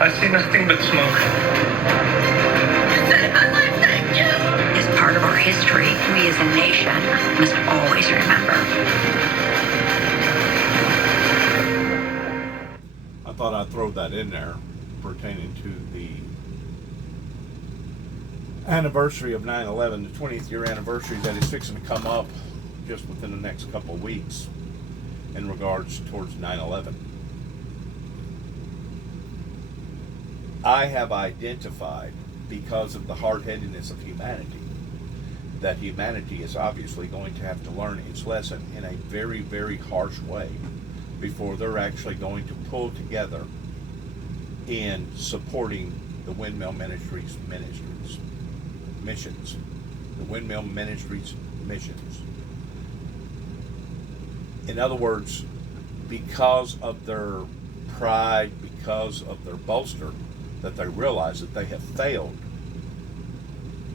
I see nothing but smoke. As part of our history, we as a nation must always remember. I thought I'd throw that in there pertaining to the anniversary of 9/11, the 20th year anniversary that is fixing to come up just within the next couple of weeks in regards towards 9/11. I have identified, because of the hard-headedness of humanity, that humanity is obviously going to have to learn its lesson in a very, very harsh way before they're actually going to pull together in supporting the Windmill Ministries missions. The Windmill Ministries missions. In other words, because of their pride, because of their boaster, that they realize that they have failed.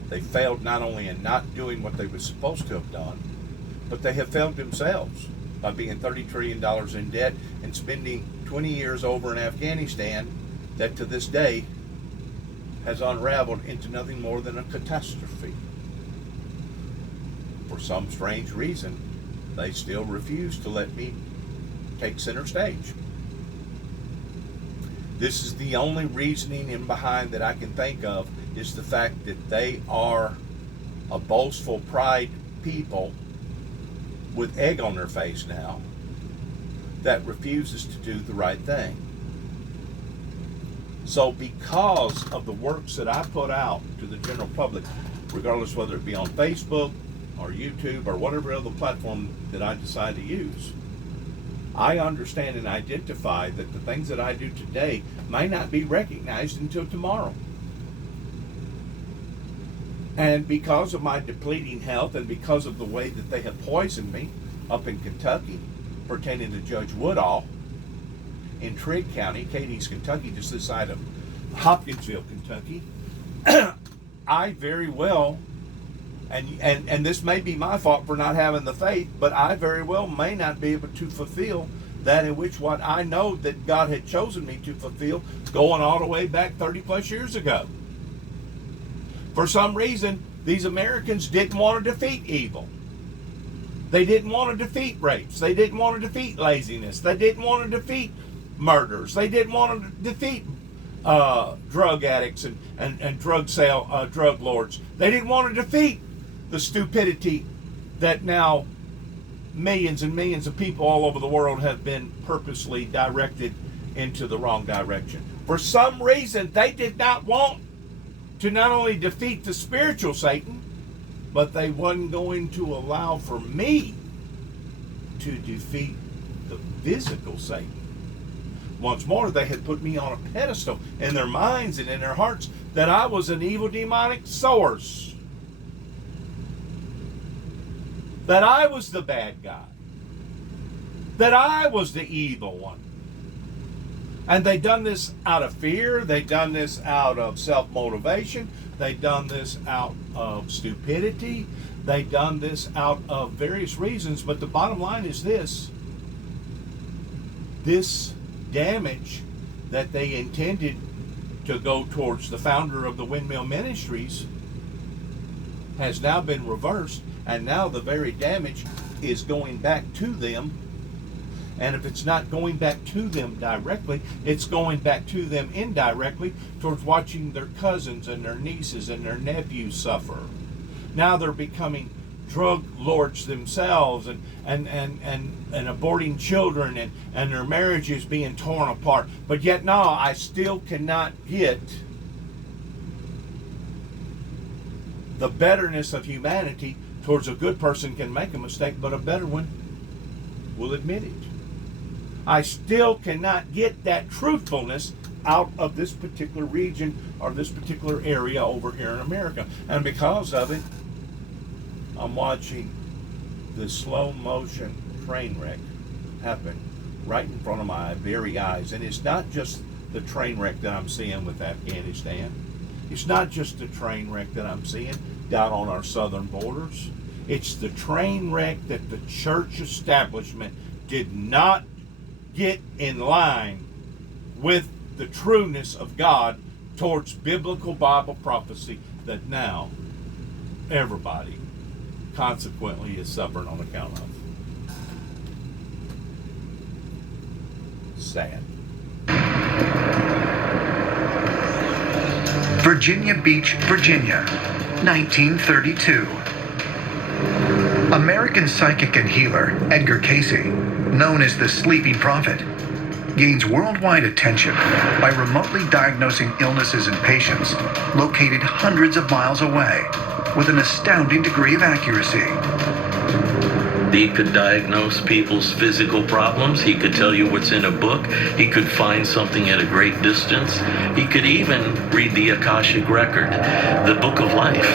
They failed not only in not doing what they were supposed to have done, but they have failed themselves by being $30 trillion in debt and spending 20 years over in Afghanistan that to this day has unraveled into nothing more than a catastrophe. For some strange reason, they still refuse to let me take center stage. This is the only reasoning in behind that I can think of, is the fact that they are a boastful pride people with egg on their face now that refuses to do the right thing. So because of the works that I put out to the general public, regardless whether it be on Facebook or YouTube or whatever other platform that I decide to use, I understand and identify that the things that I do today may not be recognized until tomorrow. And because of my depleting health and because of the way that they have poisoned me up in Kentucky, pertaining to Judge Woodall in Trigg County, Cadiz, Kentucky, just this side of Hopkinsville, Kentucky, I very well, and this may be my fault for not having the faith, but I very well may not be able to fulfill that in which what I know that God had chosen me to fulfill going all the way back 30 plus years ago. For some reason, these Americans didn't want to defeat evil. They didn't want to defeat rapes. They didn't want to defeat laziness. They didn't want to defeat murders. They didn't want to defeat drug addicts and drug lords. They didn't want to defeat the stupidity that now millions and millions of people all over the world have been purposely directed into the wrong direction. For some reason, they did not want to not only defeat the spiritual Satan, but they wasn't going to allow for me to defeat the physical Satan. Once more, they had put me on a pedestal in their minds and in their hearts that I was an evil demonic source. That I was the bad guy. That I was the evil one. And they done this out of fear. They done this out of self-motivation. They done this out of stupidity. They done this out of various reasons. But the bottom line is this. This damage that they intended to go towards the founder of the Windmill Ministries has now been reversed. And now the very damage is going back to them. And if it's not going back to them directly, it's going back to them indirectly towards watching their cousins and their nieces and their nephews suffer. Now they're becoming drug lords themselves and aborting children and their marriages being torn apart. But yet no, I still cannot get the betterness of humanity towards a good person can make a mistake, but a better one will admit it. I still cannot get that truthfulness out of this particular region or this particular area over here in America. And because of it, I'm watching the slow motion train wreck happen right in front of my very eyes. And it's not just the train wreck that I'm seeing with Afghanistan. It's not just the train wreck that I'm seeing down on our southern borders. It's the train wreck that the church establishment did not get in line with the trueness of God towards biblical Bible prophecy that now everybody consequently is suffering on account of. Sad. Virginia Beach, Virginia, 1932. American psychic and healer Edgar Cayce, known as the Sleeping Prophet, gains worldwide attention by remotely diagnosing illnesses in patients located hundreds of miles away with an astounding degree of accuracy. He could diagnose people's physical problems. He could tell you what's in a book. He could find something at a great distance. He could even read the Akashic Record, the Book of Life.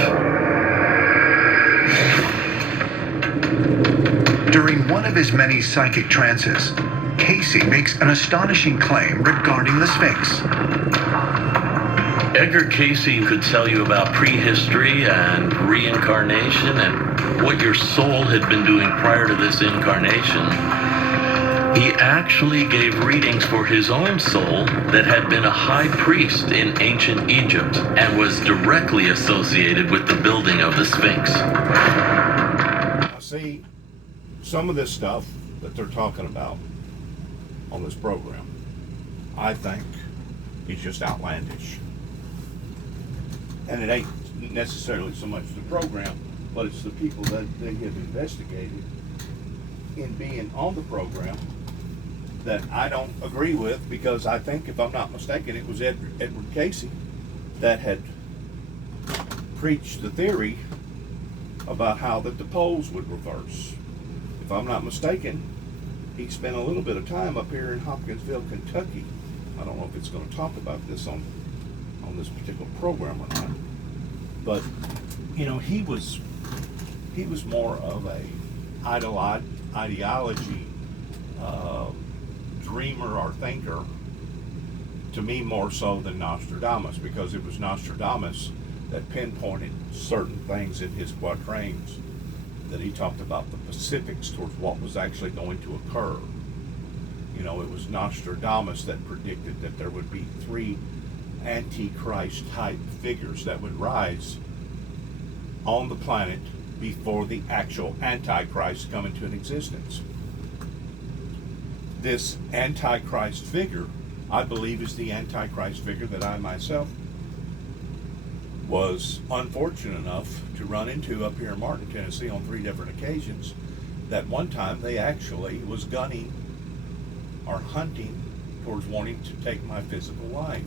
During one of his many psychic trances, Casey makes an astonishing claim regarding the Sphinx. Edgar Casey could tell you about prehistory and reincarnation and what your soul had been doing prior to this incarnation. He actually gave readings for his own soul that had been a high priest in ancient Egypt and was directly associated with the building of the Sphinx. Now, see, some of this stuff that they're talking about on this program, I think is just outlandish. And it ain't necessarily so much the program, but it's the people that they have investigated in being on the program that I don't agree with, because I think, if I'm not mistaken, it was Edward Casey that had preached the theory about how that the poles would reverse. If I'm not mistaken, he spent a little bit of time up here in Hopkinsville, Kentucky. I don't know if it's going to talk about this on this particular program or not, but you know, he was more of a ideology dreamer or thinker, to me, more so than Nostradamus, because it was Nostradamus that pinpointed certain things in his quatrains, that he talked about the specifics towards what was actually going to occur. You know, it was Nostradamus that predicted that there would be 3 Antichrist type figures that would rise on the planet before the actual Antichrist come into existence. This Antichrist figure, I believe, is the Antichrist figure that I myself was unfortunate enough to run into up here in Martin, Tennessee on 3 different occasions. That one time they actually was gunning or hunting towards wanting to take my physical life.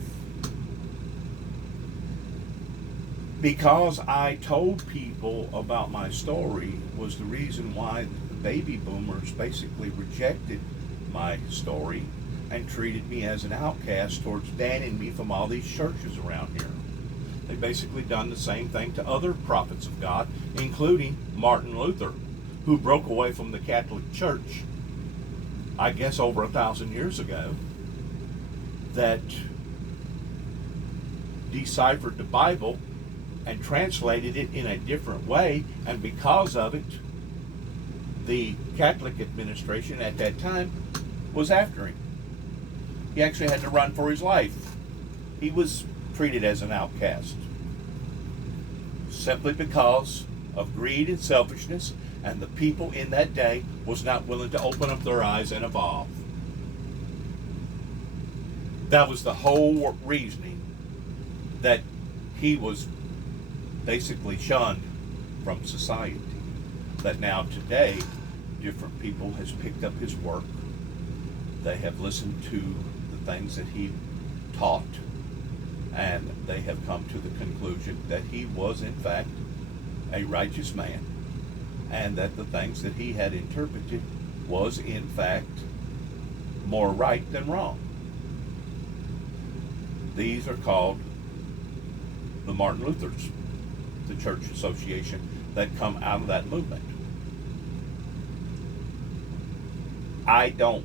Because I told people about my story was the reason why the baby boomers basically rejected my story and treated me as an outcast towards banning me from all these churches around here. They basically done the same thing to other prophets of God, including Martin Luther, who broke away from the Catholic Church, I guess over 1,000 years ago, that deciphered the Bible and translated it in a different way, and because of it, the Catholic administration at that time was after him. He actually had to run for his life. He was treated as an outcast, simply because of greed and selfishness, and the people in that day was not willing to open up their eyes and evolve. That was the whole reasoning that he was basically shunned from society. That now today, different people has picked up his work. They have listened to the things that he taught, and they have come to the conclusion that he was in fact a righteous man, and that the things that he had interpreted was in fact more right than wrong. These are called the Martin Luthers, the church association that come out of that movement. I don't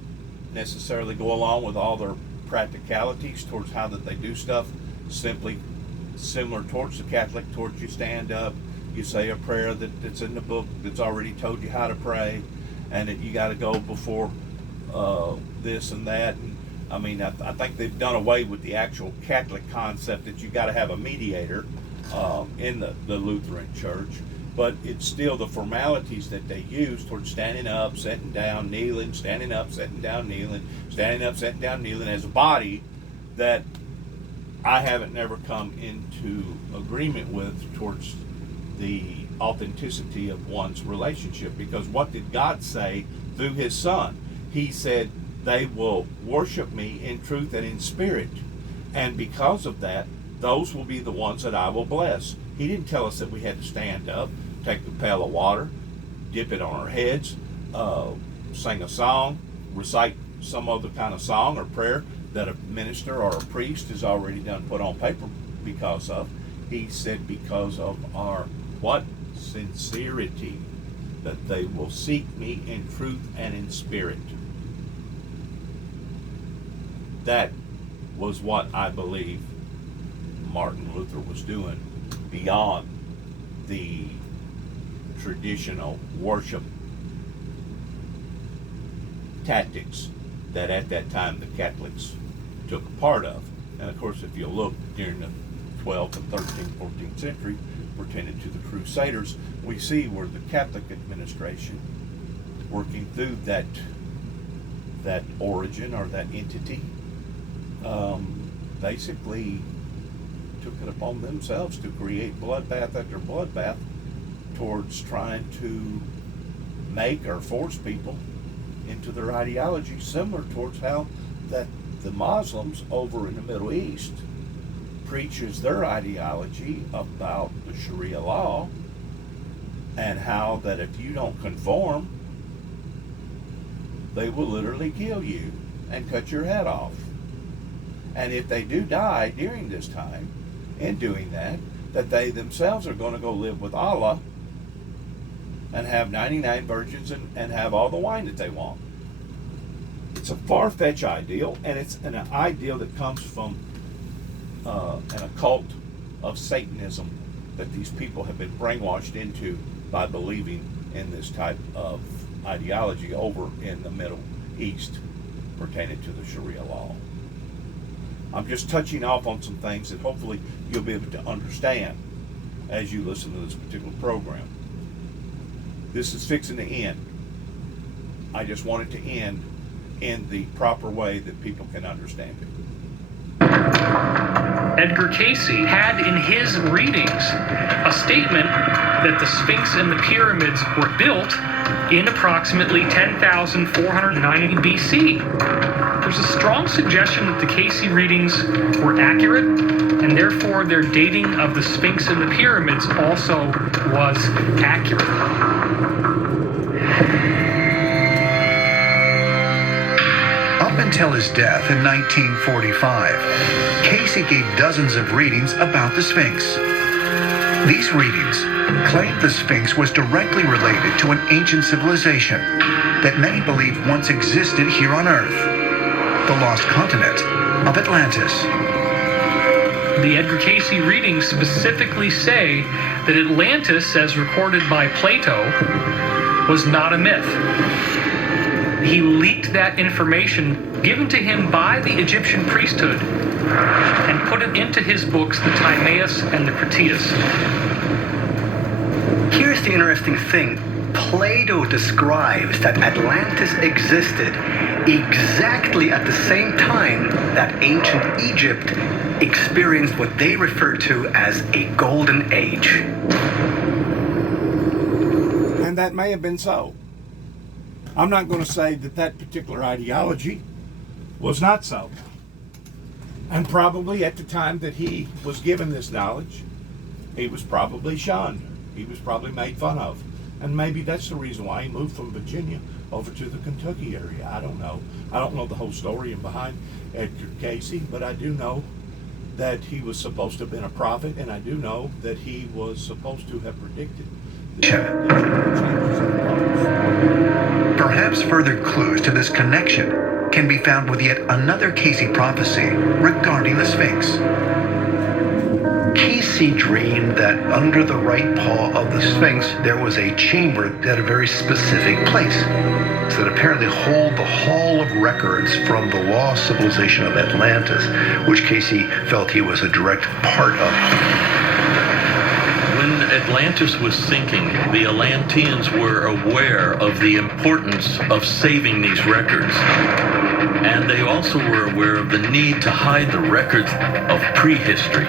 necessarily go along with all their practicalities towards how that they do stuff, simply similar towards the Catholic, towards you stand up, you say a prayer that's in the book that's already told you how to pray, and that you got to go before this and that. And I mean, I think they've done away with the actual Catholic concept that you got to have a mediator in the Lutheran Church, but it's still the formalities that they use towards standing up, sitting down, kneeling, standing up, sitting down, kneeling, standing up, sitting down, kneeling as a body, that I haven't never come into agreement with towards the authenticity of one's relationship. Because what did God say through his son? He said, they will worship me in truth and in spirit. And because of that, those will be the ones that I will bless. He didn't tell us that we had to stand up, take a pail of water, dip it on our heads, sing a song, recite some other kind of song or prayer that a minister or a priest has already done put on paper because of. He said because of our what? Sincerity, that they will seek me in truth and in spirit. That was what I believe Martin Luther was doing beyond the traditional worship tactics that at that time the Catholics took a part of. And of course, if you look during the 12th and 13th, 14th century, pertaining to the Crusaders, we see where the Catholic administration, working through that origin or that entity, basically took it upon themselves to create bloodbath after bloodbath towards trying to make or force people into their ideology, similar towards how that the Muslims over in the Middle East preaches their ideology about the Sharia law, and how that if you don't conform, they will literally kill you and cut your head off. And if they do die during this time in doing that, that they themselves are going to go live with Allah and have 99 virgins and have all the wine that they want. It's a far-fetched ideal, and it's an ideal that comes from an occult of Satanism that these people have been brainwashed into by believing in this type of ideology over in the Middle East pertaining to the Sharia law. I'm just touching off on some things that hopefully you'll be able to understand as you listen to this particular program. This is fixing to end. I just want it to end in the proper way that people can understand it. Edgar Casey had in his readings a statement that the Sphinx and the pyramids were built in approximately 10,490 BC. There's a strong suggestion that the Casey readings were accurate, and therefore their dating of the Sphinx and the pyramids also was accurate. Up until his death in 1945, Casey gave dozens of readings about the Sphinx. These readings claimed the Sphinx was directly related to an ancient civilization that many believe once existed here on Earth, the lost continent of Atlantis. The Edgar Casey readings specifically say that Atlantis, as recorded by Plato, was not a myth. He leaked that information given to him by the Egyptian priesthood and put it into his books, the Timaeus and the Critias. Here's the interesting thing. Plato describes that Atlantis existed exactly at the same time that ancient Egypt experienced what they refer to as a golden age. And that may have been so. I'm not going to say that that particular ideology was not so. And probably at the time that he was given this knowledge, he was probably shunned. He was probably made fun of. And maybe that's the reason why he moved from Virginia over to the Kentucky area. I don't know. I don't know the whole story behind Edgar Casey, but I do know that he was supposed to have been a prophet, and I do know that he was supposed to have predicted the changes in the laws. Perhaps further clues to this connection can be found with yet another Casey prophecy regarding the Sphinx. Casey dreamed that under the right paw of the Sphinx there was a chamber at a very specific place that apparently hold the Hall of Records from the lost civilization of Atlantis, which Casey felt he was a direct part of. When Atlantis was sinking, the Atlanteans were aware of the importance of saving these records. And they also were aware of the need to hide the records of prehistory.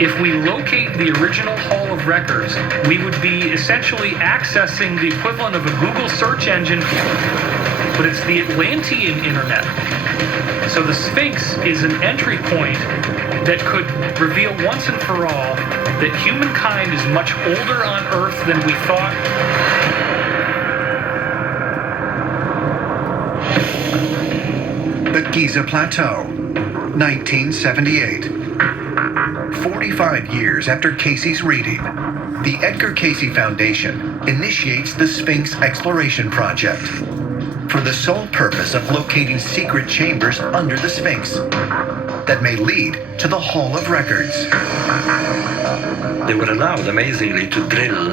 If we locate the original Hall of Records, we would be essentially accessing the equivalent of a Google search engine but it's the Atlantean internet. So the Sphinx is an entry point that could reveal once and for all that humankind is much older on Earth than we thought. The Giza Plateau, 1978. 45 years after Casey's reading, the Edgar Cayce Foundation initiates the Sphinx Exploration Project for the sole purpose of locating secret chambers under the Sphinx that may lead to the Hall of Records. They were allowed, amazingly, to drill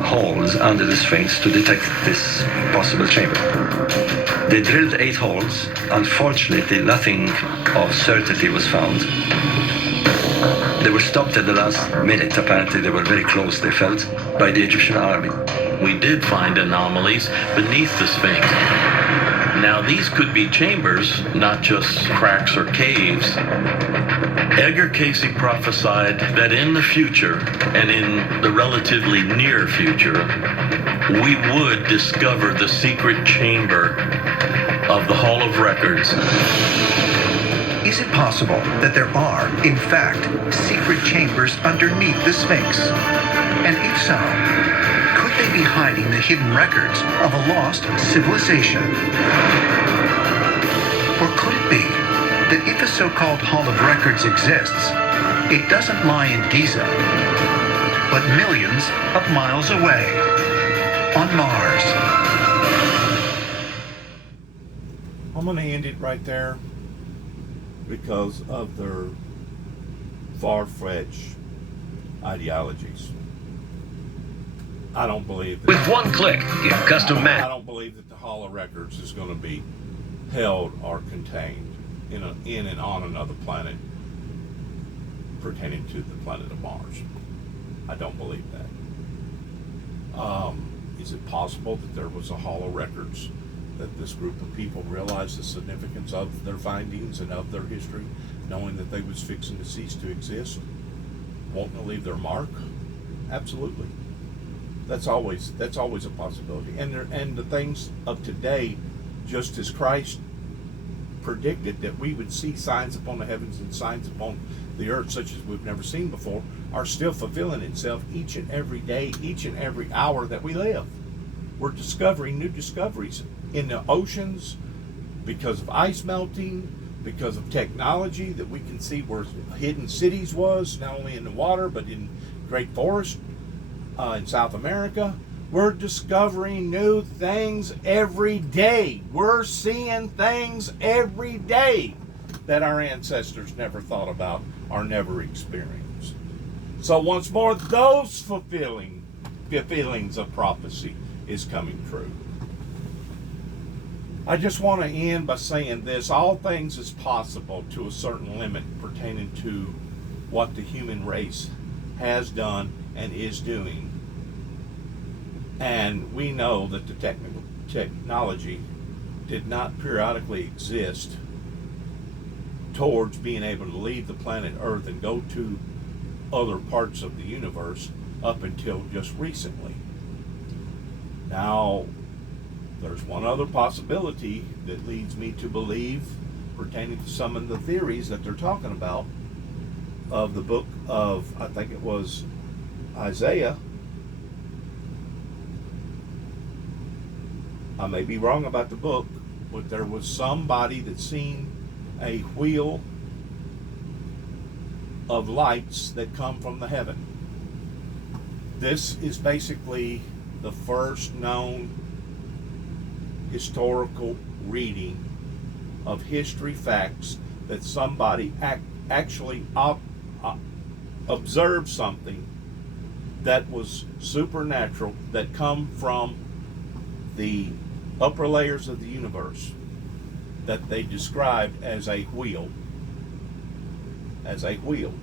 holes under the Sphinx to detect this possible chamber. They drilled 8 holes. Unfortunately, nothing of certainty was found. They were stopped at the last minute. Apparently, they were very close, they felt, by the Egyptian army. We did find anomalies beneath the Sphinx. Now, these could be chambers, not just cracks or caves. Edgar Cayce prophesied that in the future, and in the relatively near future, we would discover the secret chamber of the Hall of Records. Is it possible that there are, in fact, secret chambers underneath the Sphinx? And if so, could they be hiding the hidden records of a lost civilization? Or could it be that if a so-called Hall of Records exists, it doesn't lie in Giza, but millions of miles away, on Mars? I'm going to end it right there because of their far-fetched ideologies. I don't believe that. With one click, get custom map. I don't believe that the Hall of Records is going to be held or contained in and on another planet pertaining to the planet of Mars. I don't believe that. Is it possible that there was a Hall of Records, that this group of people realized the significance of their findings and of their history, knowing that they was fixing to cease to exist, wanting to leave their mark? Absolutely. That's always a possibility. And the things of today, just as Christ predicted that we would see signs upon the heavens and signs upon the earth such as we've never seen before, are still fulfilling itself each and every day, each and every hour that we live. We're discovering new discoveries in the oceans because of ice melting, because of technology, that we can see where hidden cities was, not only in the water but in great forests in South America. We're discovering new things every day. We're seeing things every day that our ancestors never thought about or never experienced. So once more, those fulfillings of prophecy is coming true. I just want to end by saying this: all things is possible to a certain limit pertaining to what the human race has done and is doing. And we know that the technology did not periodically exist towards being able to leave the planet Earth and go to other parts of the universe up until just recently. Now, there's one other possibility that leads me to believe, pertaining to some of the theories that they're talking about, of the book of, I think it was Isaiah. I may be wrong about the book, but there was somebody that seen a wheel of lights that come from the heaven. This is basically the first known historical reading of history facts that somebody actually observed something that was supernatural, that come from the upper layers of the universe, that they described as a wheel. As a wheel.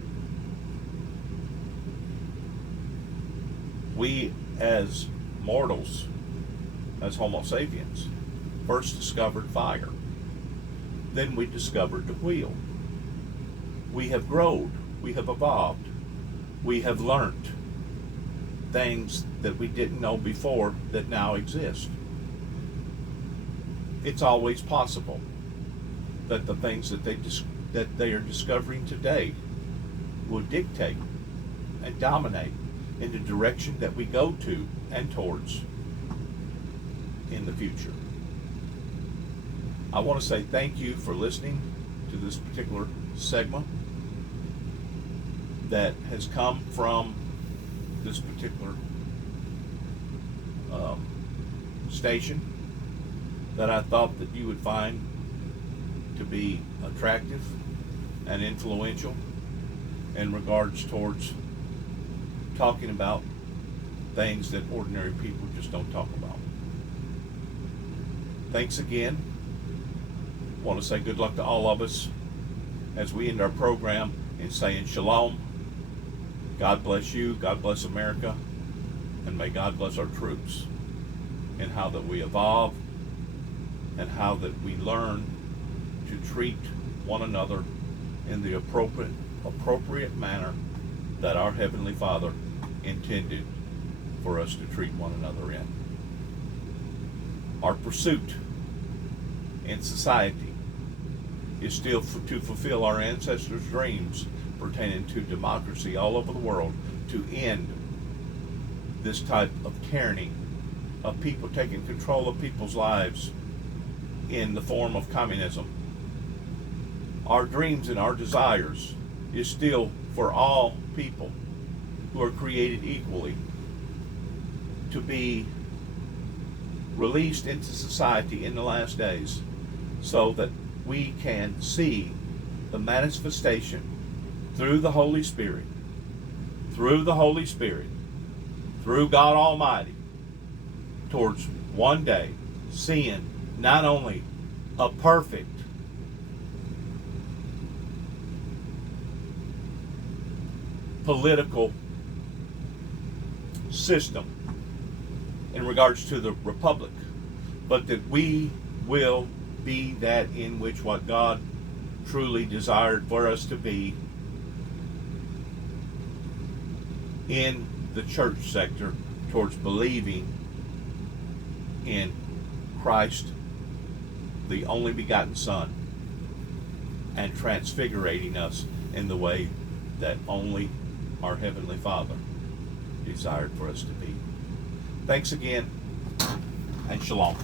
We as mortals, as Homo sapiens, first discovered fire. Then we discovered the wheel. We have grown. We have evolved. We have learned things that we didn't know before that now exist. it's always possible that the things that they are discovering today will dictate and dominate in the direction that we go to and towards in the future. I want to say thank you for listening to this particular segment that has come from this particular station that I thought that you would find to be attractive and influential in regards towards talking about things that ordinary people just don't talk about. Thanks again. I want to say good luck to all of us as we end our program in saying shalom. God bless you, God bless America, and may God bless our troops in how that we evolve and how that we learn to treat one another in the appropriate manner that our Heavenly Father intended for us to treat one another in. Our pursuit in society is still to fulfill our ancestors' dreams pertaining to democracy all over the world, to end this type of tyranny of people taking control of people's lives in the form of communism. Our dreams and our desires is still for all people who are created equally to be released into society in the last days, so that we can see the manifestation through the Holy Spirit, through God Almighty, towards one day seeing not only a perfect political system in regards to the republic, but that we will be that in which what God truly desired for us to be in the church sector, towards believing in Christ, the only begotten Son, and transfigurating us in the way that only our Heavenly Father desired for us to be. Thanks again, and shalom.